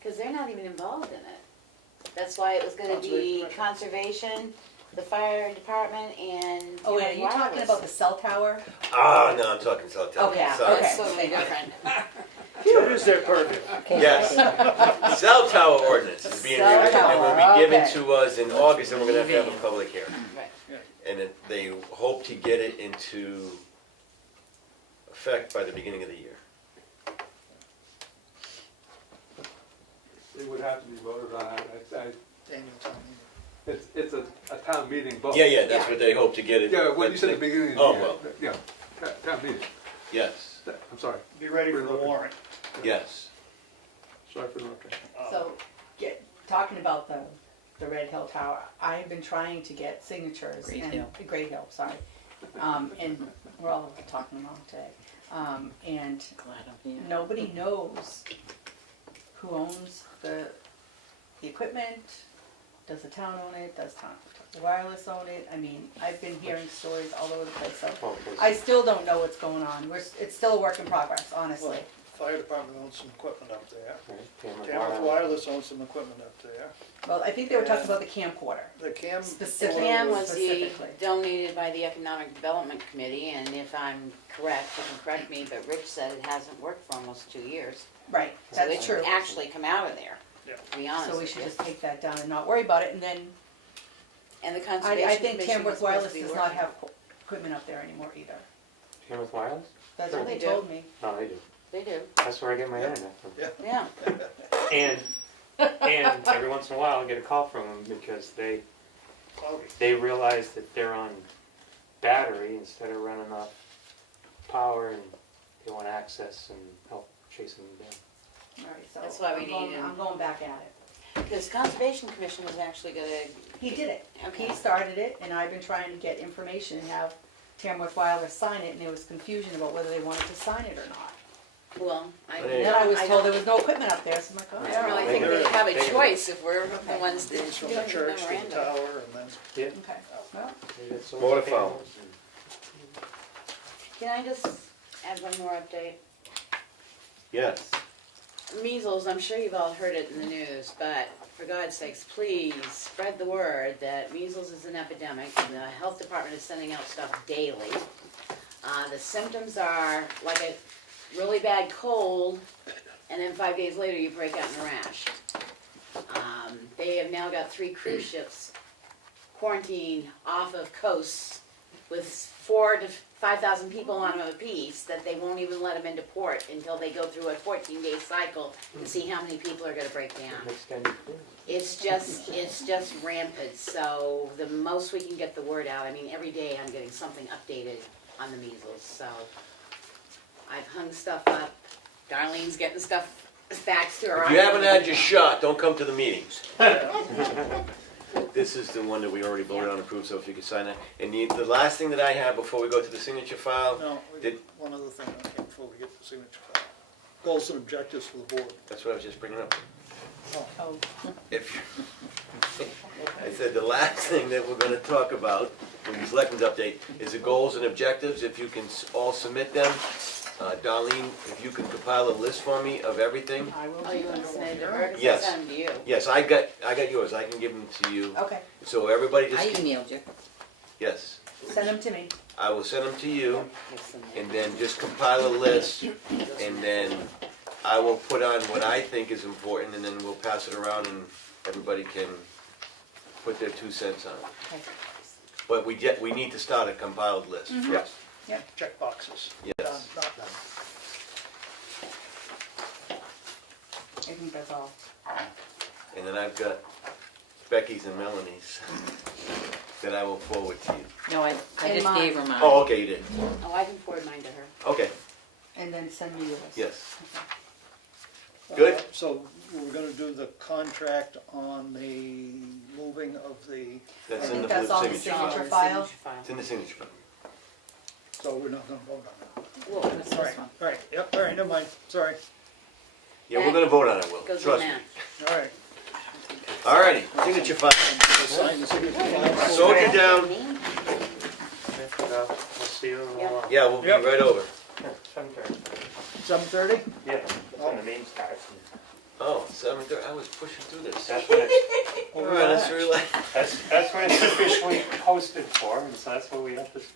because they're not even involved in it. That's why it was gonna be conservation, the fire department, and. oh wait, are you talking about the cell tower? Ah, no, I'm talking South Tower, Okay, Yeah, sorry. that's totally different. It is their purview. Yes, cell tower ordinance is being Cell rewritten and will tower, be given okay. to us in August, and we're gonna have a public hearing. Right. And they hope to get it into effect by the beginning of the year. It would have to be voted on. Daniel told me. It's a town meeting vote. Yeah, that's what they hope to get it. Yeah, what you said at the beginning of the Oh, year. well. Yeah, town meeting. Yes, I'm sorry. Be ready for the warrant. yes. Sorry for interrupting. So, talking about the Red Hill Tower, I have been trying to get signatures. Great and Hill. Great Hill, sorry. And we're all talking wrong today. And Glad I'm here. nobody knows who owns the equipment. Does the town own it? Does Town Wireless own it? I mean, I've been hearing stories all over the place, so Oh, 'cause I still don't know what's going on. It's still a work in progress, Well, honestly. fire department owns some equipment up there. Tamworth Tamworth Wireless. Wireless owns some equipment up there. Well, I think they were talking about the camcorder. The CAM. Specific. CAM was Specifically. donated by the Economic Development Committee, and if I'm correct, you can correct me, but Rich said it hasn't worked for almost 2 years. Right, So it that's true. should actually come out of there, Yeah. to be honest So we with should you. just take that down and not worry about it, and then And the I Conservation think Commission was Tamworth supposed Wireless to be does not working. have equipment up there anymore either. Tamworth Wireless? That's Sure what they they do. told me. No, they do. They do, That's where I get my internet from. yeah. And every once in a while I get a call from them because they realize that they're on battery instead of running off power, and they want access and help chasing them down. All right, so That's why we need I'm going back at it. Because Conservation Commission was actually gonna, He did it. Okay. He started it, and I've been trying to get information and have Tamworth Wireless sign it, and there was confusion about whether they wanted to sign it or not. well, I. Hey. And then I was told there don't- was no equipment up there, so I'm like, I oh. don't really think They're- they have a they're- choice if we're the Okay. ones that Goes from doing the the church to the memorandum. tower and then. Yeah. Okay, well, They get solar Waterfowl. panels and- Can I just add one more update? Yes. Measles, I'm sure you've all heard it in the news, but for God's sakes, please spread the word that measles is an epidemic. The health department is sending out stuff daily. The symptoms are like a really bad cold, and then 5 days later you break out in a rash. They have now got 3 cruise ships quarantined off of coasts with 4,000 to 5,000 people on them apiece, that they won't even let them into port until they go through a 14-day cycle and see how many people are gonna break down. Extended period. It's just rampant, so the most we can get the word out, I mean, every day I'm getting something updated on the measles, so. I've hung stuff up, Darlene's getting stuff faxed to her. If you haven't had your shot, don't come to the meetings. This is the one that we already voted on and approved, so if you could sign that. And the last thing that I have before we go to the signature file, No, Did- one other thing, okay, before we get to the signature file. Goals and objectives for the board. that's what I was just bringing up. oh, If, I said the last thing that we're gonna talk about, in the selectmen's update, is the goals and objectives, if you can all submit them. Darlene, if you can compile a list for me of everything. I will Oh, do you want to that. send it to her? 'Cause I Yes. sent them to you. Yes, I got yours, I can give them to you. Okay, So everybody I just, emailed you. yes, send them to me. I will send them to you, and then just compile a list, and then I will put on what I think is important, and then we'll pass it around, and everybody can put their 2 cents on it. Okay. But we need to start a compiled list first. Check boxes. Yes. Done, not done. I think that's all. And then I've got Becky's and Melanie's that I will forward to you. No, I And just mine. gave her mine. Oh, okay, you did. Oh, I can forward mine to her. Okay, And then send me yours. yes. Okay. Good. So we're gonna do the contract on the moving of the, That's I in think the that's all the signature signature file. file. It's in the signature file. so we're not gonna vote on that. Whoa, what's All this right, one? all right, yep, all right, never mind, sorry, Yeah, we're gonna vote on it, Will, Goes with trust me. that. all right. Alrighty, signature file. Sign the signature file. Soldier down. We'll see you in a while. Yeah, we'll be Yep. right over. 7:30. 7:30? Yeah, that's when the meeting starts. Oh, 7:30, I was pushing through this. That's when it's, Alright, let's relax. that's when it's officially posted for, and so that's what we have to do.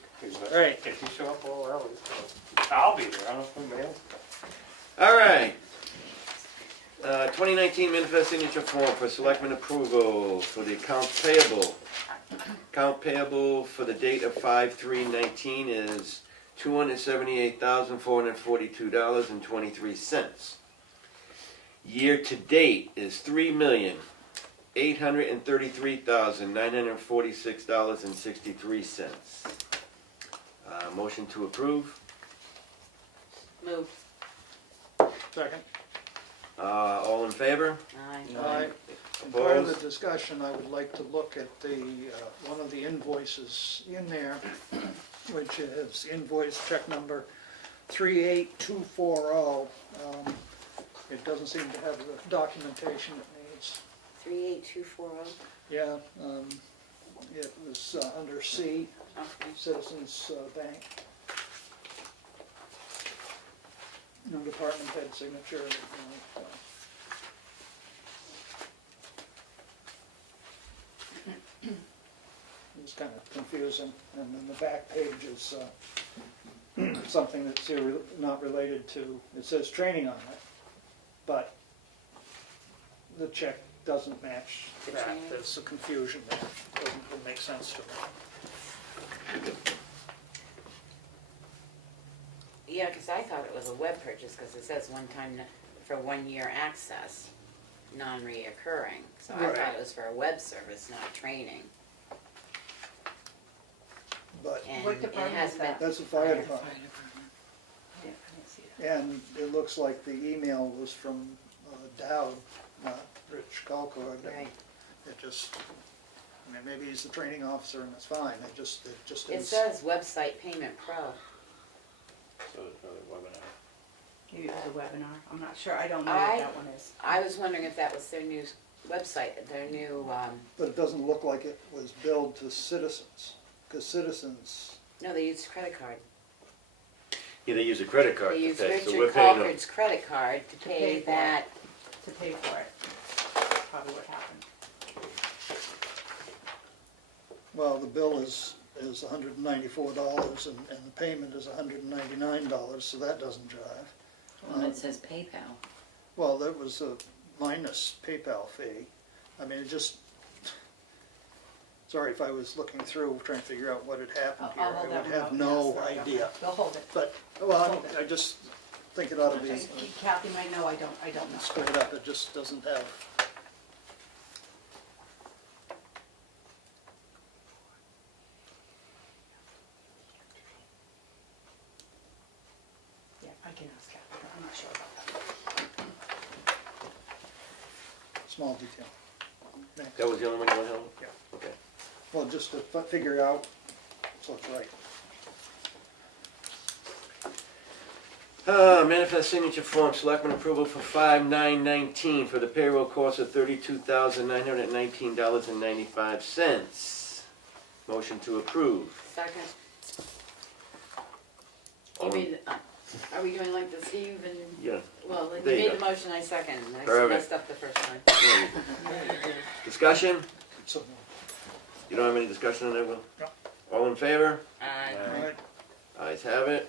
But All right. if you show up a little early, I'll be there, I don't know if anybody else. Alright. 2019 manifest signature form for selectmen approval for the account payable. Account payable for the date of 5/3/19 is $278,442.23. Year to date is $3,833,946.63. Motion to approve. Move. Second. All in favor? Aye. Aye. And part of the Opposed? discussion, I would like to look at the, one of the invoices in there, which is invoice check number 38240. It doesn't seem to have the documentation it needs. 38240. Yeah, it was under C, Okay. Citizens Bank. No department head signature. It's kind of confusing, and then the back page is something that's not related to, it says training on it, but the check doesn't match The that. training? There's a confusion there, doesn't make sense to me. Yeah, because I thought it was a web purchase, because it says one time for 1 year access, non-reoccurring. So I Right. thought it was for a web service, not training. But And What it department has is that? been. that's the fire department. Yeah, I didn't see it. And it looks like the email was from Dowd, not Rich Colcord. Right. It just, I mean, maybe he's the training officer and it's fine, it just It is. says website payment pro. So it's probably webinar. Maybe it was a webinar, I'm not sure, I don't know I- what that one is. I was wondering if that was their new website, their new, But it doesn't look like it was billed to citizens, because citizens, no, they used credit card. Yeah, they use a credit card They to used pay, so we're Richard paying them. Colford's credit card to pay for that. To pay for it, probably what happened. well, the bill is $194 and the payment is $199, so that doesn't jive. Well, it says PayPal. Well, that was a minus PayPal fee. I mean, it just, sorry if I was looking through, trying to figure out what had happened here. I'll hold I that would one have up, no yes, I idea. They'll hold it. But, well, I just think it ought to be Kathy might know, I don't know. straight up, it just doesn't have. Yeah, I can ask Kathy, but I'm not sure about that. Small detail. Next. That was the only one you want to help? Yeah. Okay. Well, just to figure out, so it's right. Manifest signature form, selectmen approval for 5/9/19 for the payroll cost of $32,919.95. Motion to approve. Second. You All- made, are we doing like the Steve and, Yeah. well, you There you made go. the motion, I second. I Perfect. messed up the first time. Discussion? So, You don't have any discussion on that, Will? No. All in favor? all right. Ayes have it.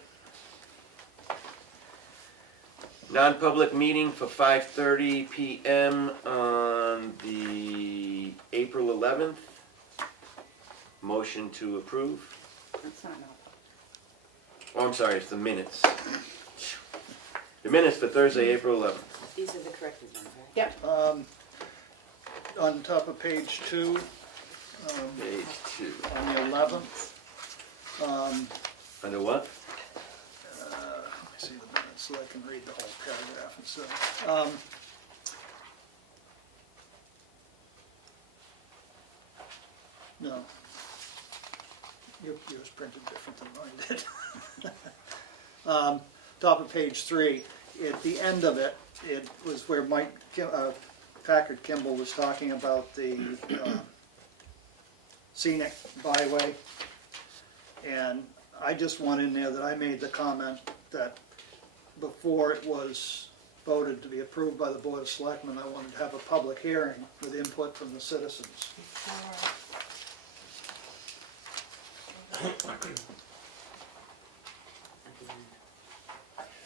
Non-public meeting for 5:30 PM on the April 11th. Motion to approve. That's not no. Oh, I'm sorry, it's the minutes. The minutes for Thursday, April 11th. These are the corrected ones, right? Yep, On top of page 2, Page 2. on the 11th, Under what? let me see the minutes so I can read the whole paragraph and so. No. Yours printed different than mine did. Top of page 3, at the end of it, it was where Packard Kimball was talking about the scenic byway. And I just want in there that I made the comment that before it was voted to be approved by the Board of Selectmen, I wanted to have a public hearing with input from the citizens.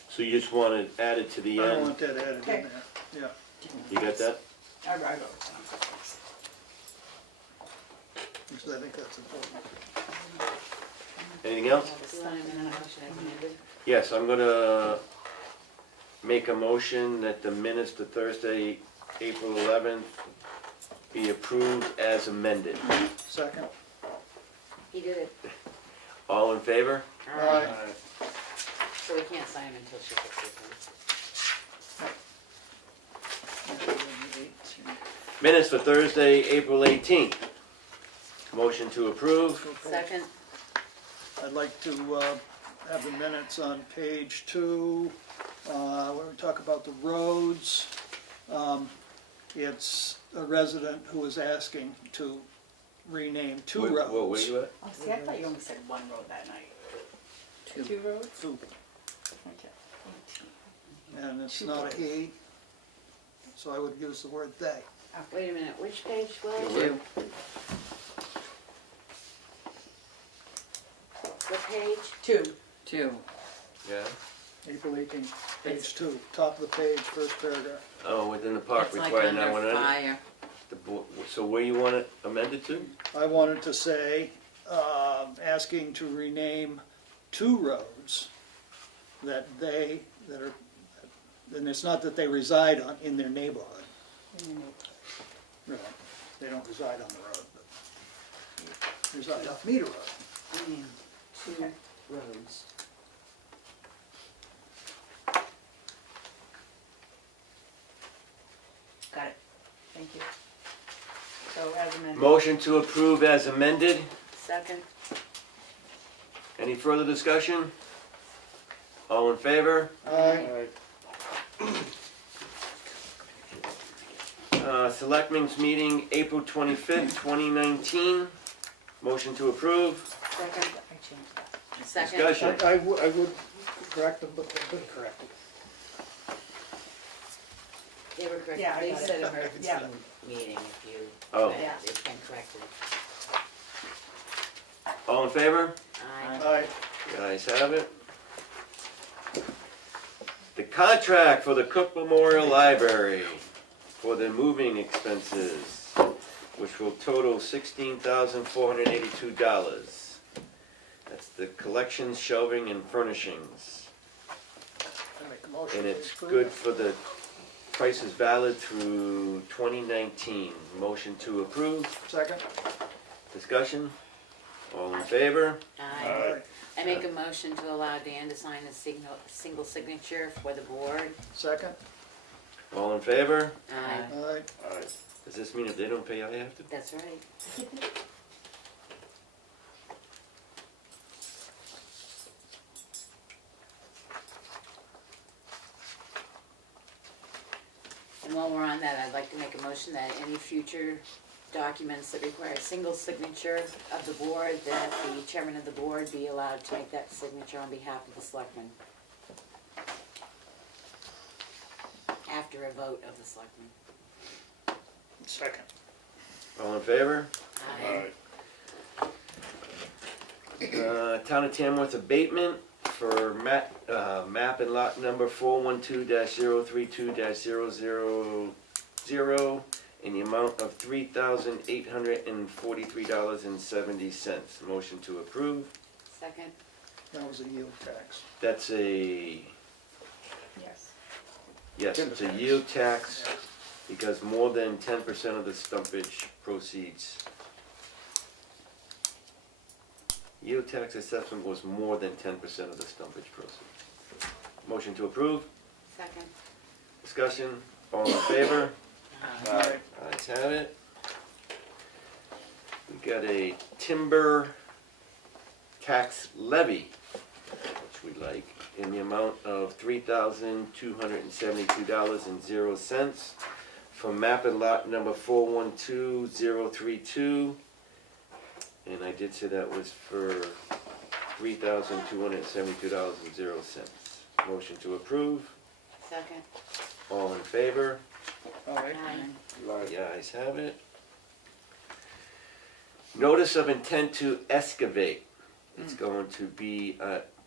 So you just want it added to the I end? want that added in Okay. there, yeah. You got that? I wrote it down. Because I think that's important. Anything else? Do you want to amend the motion as amended? Yes, I'm gonna make a motion that the minutes to Thursday, April 11th be approved as amended. Second? He did it. All in favor? All right. Aye. So we can't sign him until she fixes them. Minutes for Thursday, April 18th. Motion to approve. Second. I'd like to have the minutes on page 2, where we talk about the roads. It's a resident who is asking to rename 2 roads. Where were you at? Oh, see, I thought you only said one road that night. Two roads? 2. Okay. And it's 2 not roads. a he, so I would use the word they. Wait a minute, which page, Will? Two. What page? 2. 2. Yeah. April 18th, page 2, top of the page, first paragraph. Oh, within the park It's like required under 911. fire. So where you want it amended to? I wanted to say, asking to rename 2 roads that and it's not that they reside in their neighborhood. Right. They don't reside on the road, but reside off Meter Road. I mean, 2 roads. Got it, thank you. So as amended. Motion to approve as amended. Second. Any further discussion? All in favor? Aye. Selectmen's meeting, April 25th, 2019. Motion to approve. Second. I changed that. Second. Discussion. I would correct them, but they've been corrected. They were correct. Yeah, I They got it. said emergency Yeah. meeting if you, Oh. Yeah. it's been corrected. All in favor? Aye. Aye. The ayes have it. The contract for the Cook Memorial Library for the moving expenses, which will total $16,482. That's the collections, shelving, and furnishings. I make a motion And to it's approve. good for the price is valid through 2019. Motion to approve. Second? Discussion? All in favor? Aye. I make a motion to allow Dan to sign a single signature for the board. Second? All in favor? Aye. Aye. Does this mean if they don't pay, I have to? That's right. And while we're on that, I'd like to make a motion that any future documents that require a single signature of the board, that the chairman of the board be allowed to make that signature on behalf of the selectmen. After a vote of the selectmen. Second. All in favor? Aye. Town of Tamworth abatement for map and lot number 412-032-000 in the amount of $3,843.70. Motion to approve. Second. That was a yield tax. That's a, Yes. yes, it's a yield tax because more than 10% of the stumpage proceeds. Yield tax assessment was more than 10% of the stumpage proceeds. Motion to approve. Second. Discussion, all in favor? Aye. Ayes have it. We got a timber tax levy, which we like, in the amount of $3,272.00 for map and lot number 412032. And I did say that was for $3,272.00. Motion to approve. Second. All in favor? Aye. The ayes have it. Notice of intent to excavate. It's going to be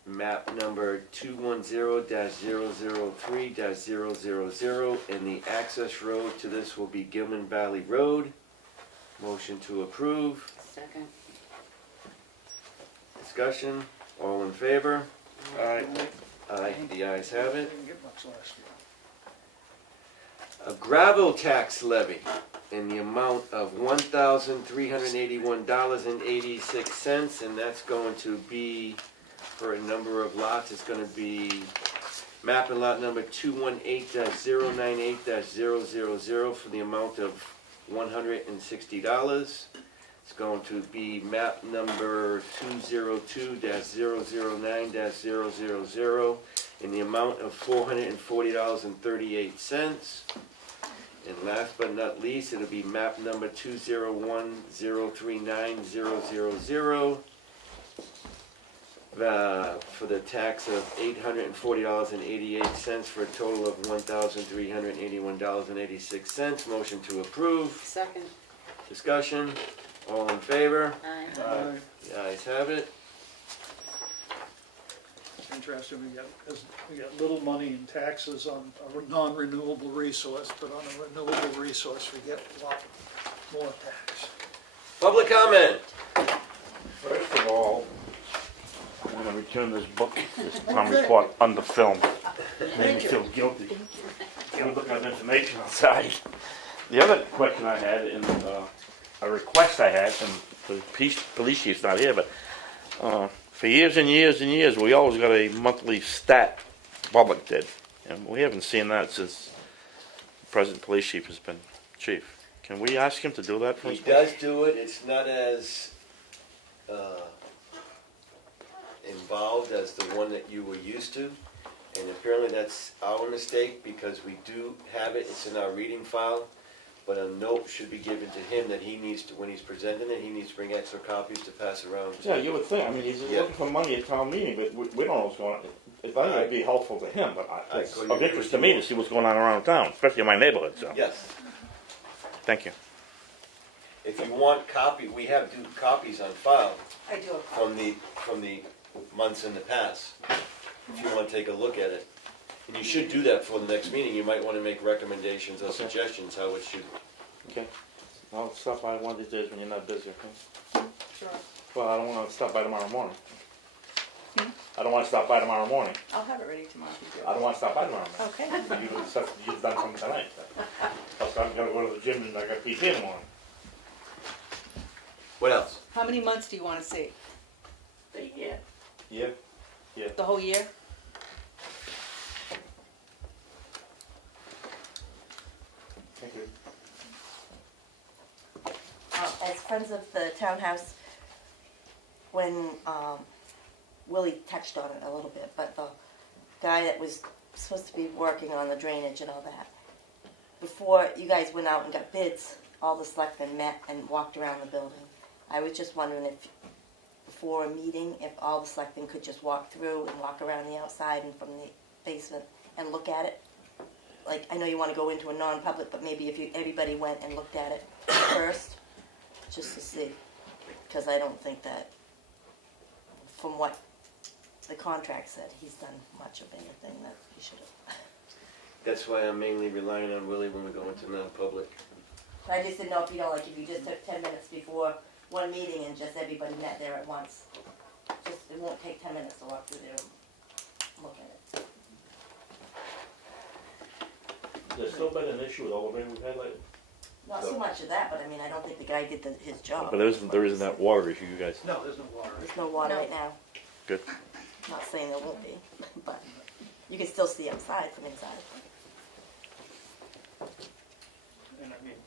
map number 210-003-000, and the access road to this will be Gilman Valley Road. Motion to approve. Second. Discussion, all in favor? Aye. Aye, the ayes have it. Didn't get much last year. A gravel tax levy in the amount of $1,381.86, and that's going to be for a number of lots. It's going to be map and lot number 218-098-000 for the amount of $160. It's going to be map number 202-009-000 in the amount of $440.38. And last but not least, it'll be map number 201-039-000 for the tax of $840.88 for a total of $1,381.86. Motion to approve. Second. Discussion. All in favor? Aye. Aye. The ayes have it. It's interesting, we got little money in taxes on a non-renewable resource, but on a renewable resource, we get a lot more tax. Public comment. First of all, I want time I returned this book, this town report under film. Made me feel guilty. I'm looking at information outside. The other question I had, and a request I had, and the police chief's not here, but for years and years and years, we always got a monthly stat, public did. And we haven't seen that since the present police chief has been chief. Can we ask him to do that for us? He does do it, it's not as involved as the one that you were used to. And apparently that's our mistake, because we do have it, it's in our reading file. But a note should be given to him that he needs to, when he's presenting it, he needs to bring extra copies to pass around. Yeah, you would think. I mean, he's Yeah. looking for money at town meeting, but we don't know what's going on. I think it'd be helpful to him, but it's couldn't of agree interest with to you me more. to see what's going on around town, especially in my neighborhood, so. Yes. Thank you. If you want copy, we have copies on file I do have from the months in the past. If you want to take a look at it. And you should do that for the next meeting. You might want to make recommendations or suggestions how it should. Okay. I'll stop by one of these days when you're not busy, okay? Sure. Well, I don't want to stop by tomorrow morning. I don't want to stop by tomorrow morning. I'll have it ready tomorrow if you do. I don't want to stop by tomorrow morning. Okay. You've done something tonight. Plus, I'm gonna go to the gym and I got PT in the morning. What else? How many months do you want to see? Yeah. The whole year? Thank you. As friends of the townhouse, when Willie touched on it a little bit, but the guy that was supposed to be working on the drainage and all that, before you guys went out and got bids, all the selectmen met and walked around the building. I was just wondering if, before a meeting, if all the selectmen could just walk through and walk around the outside and from the basement and look at it. Like, I know you want to go into a non-public, but maybe if everybody went and looked at it first, just to see. Because I don't think that, from what the contract said, he's done much of anything that he should have. That's why I'm mainly relying on Willie when we go into non-public. I just didn't know if, if you just took 10 minutes before one meeting and just everybody met there at once. Just, it won't take 10 minutes to walk through there and look at it. There's still been an issue with all the rain we've had lately. Not so much of that, but I mean, I don't think the guy did his job. But there isn't that water issue, you guys. No, there's no water. There's no water right now. Good. Not saying there won't be, but you can still see outside from inside. And I mean,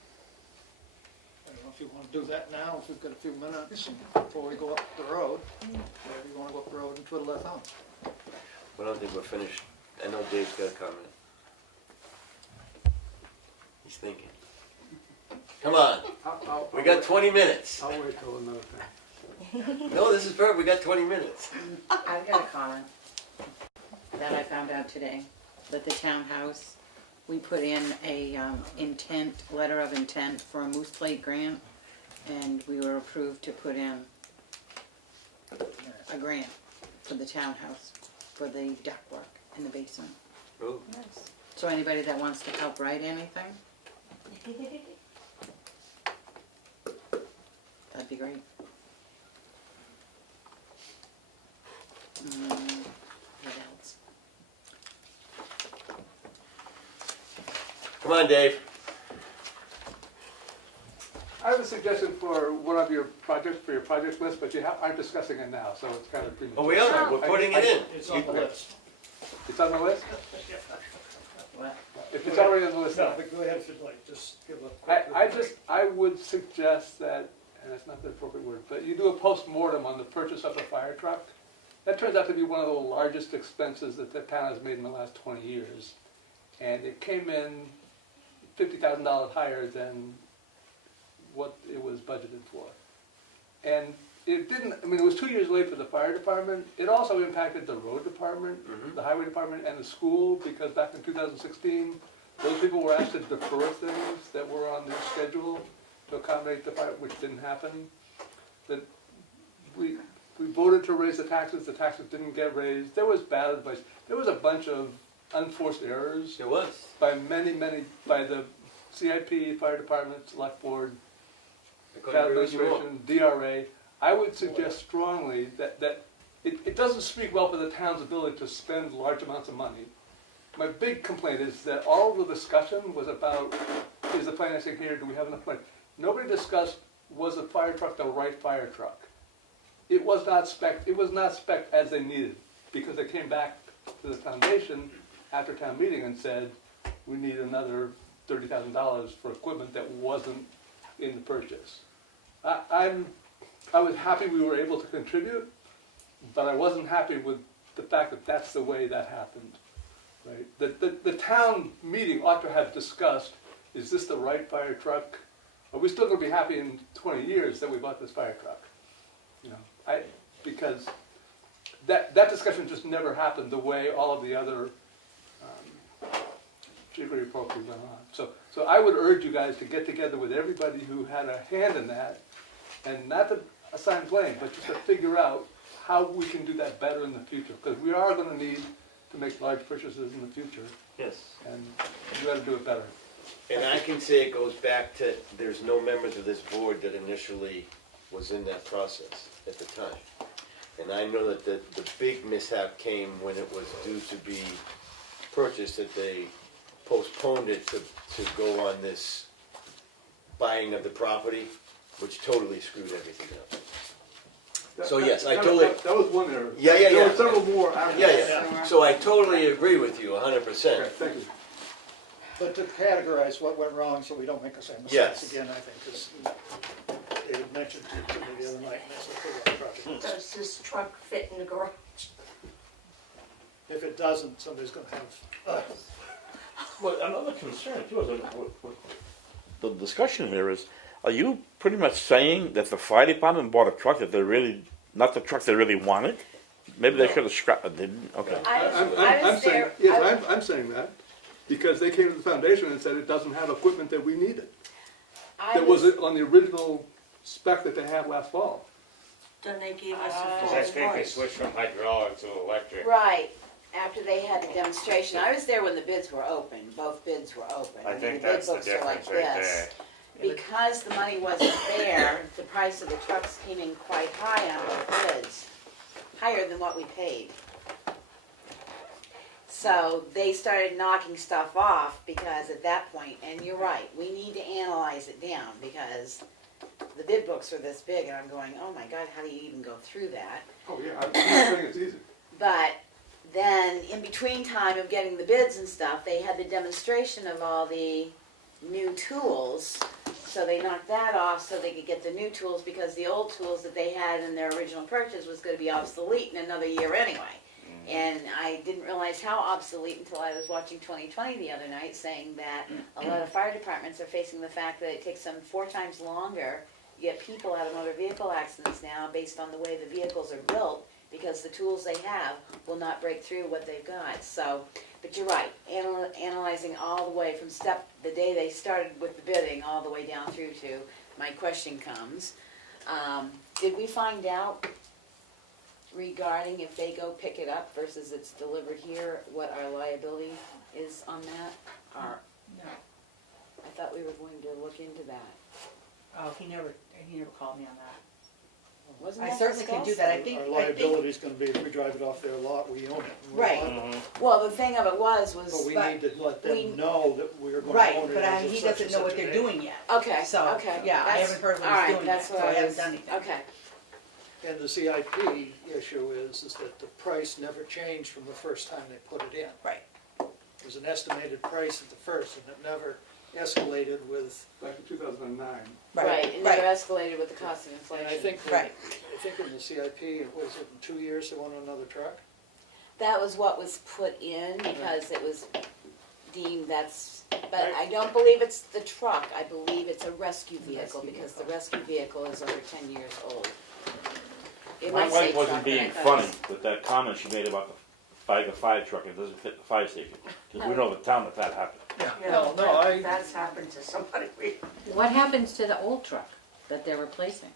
I don't know if you want to do that now, if we've got a few minutes and before we go up the road. Wherever you want to go up the road and twiddle that thumb. I don't think we're finished. I know Dave's got a comment. He's thinking. Come on, we got 20 minutes. I'll wait till another time. No, this is perfect, we got 20 minutes. I've got a comment that I found out today, that the townhouse, we put in a letter of intent for a Moose Plate grant, and we were approved to put in a grant for the townhouse, for the ductwork in the basement. Oh, So anybody that wants to help write anything, that'd be great. What else? come on, Dave. I have a suggestion for one of your projects, for your project list, but you aren't discussing it now, so it's kind of premature. Oh, we are, we're putting it in. It's on the list. It's on the list? What? If it's already on the list, No, but go ahead if you'd like, just give a quick. I would suggest that, and that's not the appropriate word, but you do a post-mortem on the purchase of a fire truck. That turns out to be one of the largest expenses that the town has made in the last 20 years. And it came in $50,000 higher than what it was budgeted for. And it didn't, I mean, it was 2 years late for the fire department. It also impacted the road department, the highway department, and the school, because back in 2016, those people were asked to defer things that were on their schedule to accommodate the fire, which didn't happen. That we voted to raise the taxes didn't get raised. There was bad advice. There was a bunch of unforced errors It was. by by the CIP, fire department, select board, I couldn't town agree with you more. administration, DRA. I would suggest strongly that it doesn't speak well for the town's ability to spend large amounts of money. My big complaint is that all the discussion was about, is the financing here, do we have enough money? Nobody discussed, was the fire truck the right fire truck? It was not spec'd as they needed, because they came back to the foundation after town meeting and said, we need another $30,000 for equipment that wasn't in the purchase. I was happy we were able to contribute, but I wasn't happy with the fact that that's the way that happened. Right? The town meeting ought to have discussed, is this the right fire truck? Are we still going to be happy in 20 years that we bought this fire truck? You know, because that discussion just never happened the way all of the other jiggery pokery went on. So I would urge you guys to get together with everybody who had a hand in that, and not to assign blame, but just to figure out how we can do that better in the future, because we are going to need to make large purchases in the future, Yes. and we got to do it better. And I can say it goes back to, there's no members of this board that initially was in that process at the time. And I know that the big mishap came when it was due to be purchased, that they postponed it to go on this buying of the property, which totally screwed everything up. So yes, I totally. That was one error. Yeah. There were several more after that. Yeah. So I totally agree with you 100%. Okay, thank you. But to categorize what went wrong so we don't make the same Yes. mistakes again, I think, because they had mentioned it to me the other night, and I said, "Put it on the project." Does this truck fit in the garage? If it doesn't, somebody's gonna have, Well, another concern too is, the discussion here is, are you pretty much saying that the fire department bought a truck that they really, not the truck they really wanted? Maybe they should have scrapped it, didn't, okay. I'm saying, there. yes, I'm saying that, because they came to the foundation and said it doesn't have equipment that we needed. That was on the original spec that they had last fall. Then they gave us a Because full that's going to price. switch from hydraulic to electric. Right, after they had the demonstration. I was there when the bids were open, both bids were open. I mean, think the bid that's the books are like difference right this. there. Because the money wasn't there, the price of the trucks came in quite high on both bids, higher than what we paid. So they started knocking stuff off because at that point, and you're right, we need to analyze it down because the bid books are this big and I'm going, oh my God, how do you even go through that? Oh, yeah, I'm not saying it's easy. But then in between time of getting the bids and stuff, they had the demonstration of all the new tools. So they knocked that off so they could get the new tools because the old tools that they had in their original purchase was going to be obsolete in another year anyway. And I didn't realize how obsolete until I was watching 2020 the other night, saying that a lot of fire departments are facing the fact that it takes them 4 times longer to get people out of motor vehicle accidents now based on the way the vehicles are built, because the tools they have will not break through what they've got. So, but you're right, analyzing all the way from the day they started with the bidding all the way down through to, my question comes, did we find out regarding if they go pick it up versus it's delivered here, what our liability is on that? Or, No. I thought we were going to look into that. Oh, he never called me on that. Wasn't I that certainly can do discussed? that. I think, our liability's gonna be if we drive it off their lot, we own it. We're Right. liable. Well, the thing of it was, But we But need to let we- them know that we're gonna right, own it but as of he such and doesn't know what such a they're date. doing yet. okay, So, okay. yeah, I that's- haven't heard what all he's right, doing that's yet, what so I haven't was- done anything. Okay, And the CIP issue is that the price never changed from the first time they put it in. Right. It was an estimated price at the first, and it never escalated with, Back in 2009. right, it never escalated with the cost of inflation. and I think, Right. I think in the CIP, it was in 2 years they want another truck? That was what was put in because it was deemed but I don't believe it's the truck, I believe it's a rescue vehicle because the rescue vehicle is over 10 years old. It My might say wife wasn't truck, but being I thought funny it was- with that comment she made about the fire truck, it doesn't fit the fire station. Because we know the town that happened. No, no, That's happened to somebody. What happens to the old truck that they're replacing?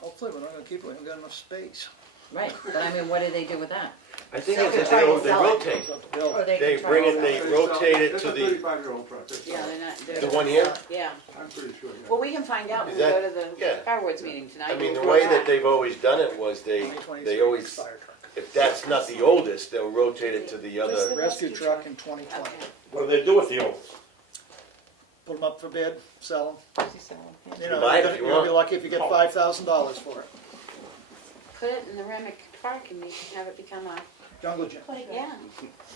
hopefully we're not gonna keep it, we haven't got enough space. Right, but I mean, what do they do with that? I think They it's could that try to they sell it. rotate. So the bill- Or they They can try bring to it, sell they rotate it to the, It's a 35-year-old truck. It's, Yeah, they're not, they're. the one here? Yeah, I'm pretty sure, yeah. well, we can find out when Is we that- go to the yeah. fireworks meeting tonight. I mean, the We'll way go that back. they've always done it was they 2023 always, fire truck. if that's not the oldest, they'll rotate it to the other. Rescue truck in 2020. Okay. What do they do with the old? Put them up for bid, sell them. You You know, buy it you're if you gonna be want. lucky if you get $5,000 for it. Put it in the Remick Park and we can have it become a, Jungle gym. yeah.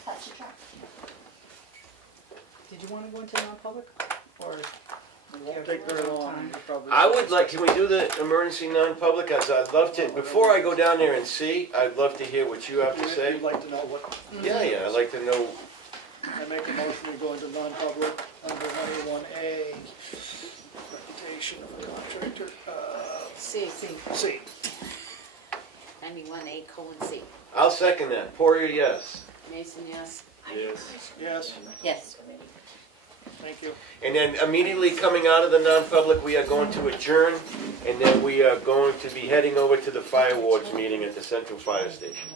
Touch your truck. Did you wanna go into non-public, or? It won't take very long. You'll probably- I would like, can we do the emergency non-public? As I'd love to, before I go down there and see, I'd love to hear what you have to say. You'd like to know what, Yeah, I'd like to know, I make a motion to go into non-public under 91A, reputation of a contractor, C, C. 91A:C. I'll second that. Poirier, yes. Mason, yes. Yes, Yes. thank you. And then immediately coming out of the non-public, we are going to adjourn, and then we are going to be heading over to the fire wards meeting at the Central Fire Station.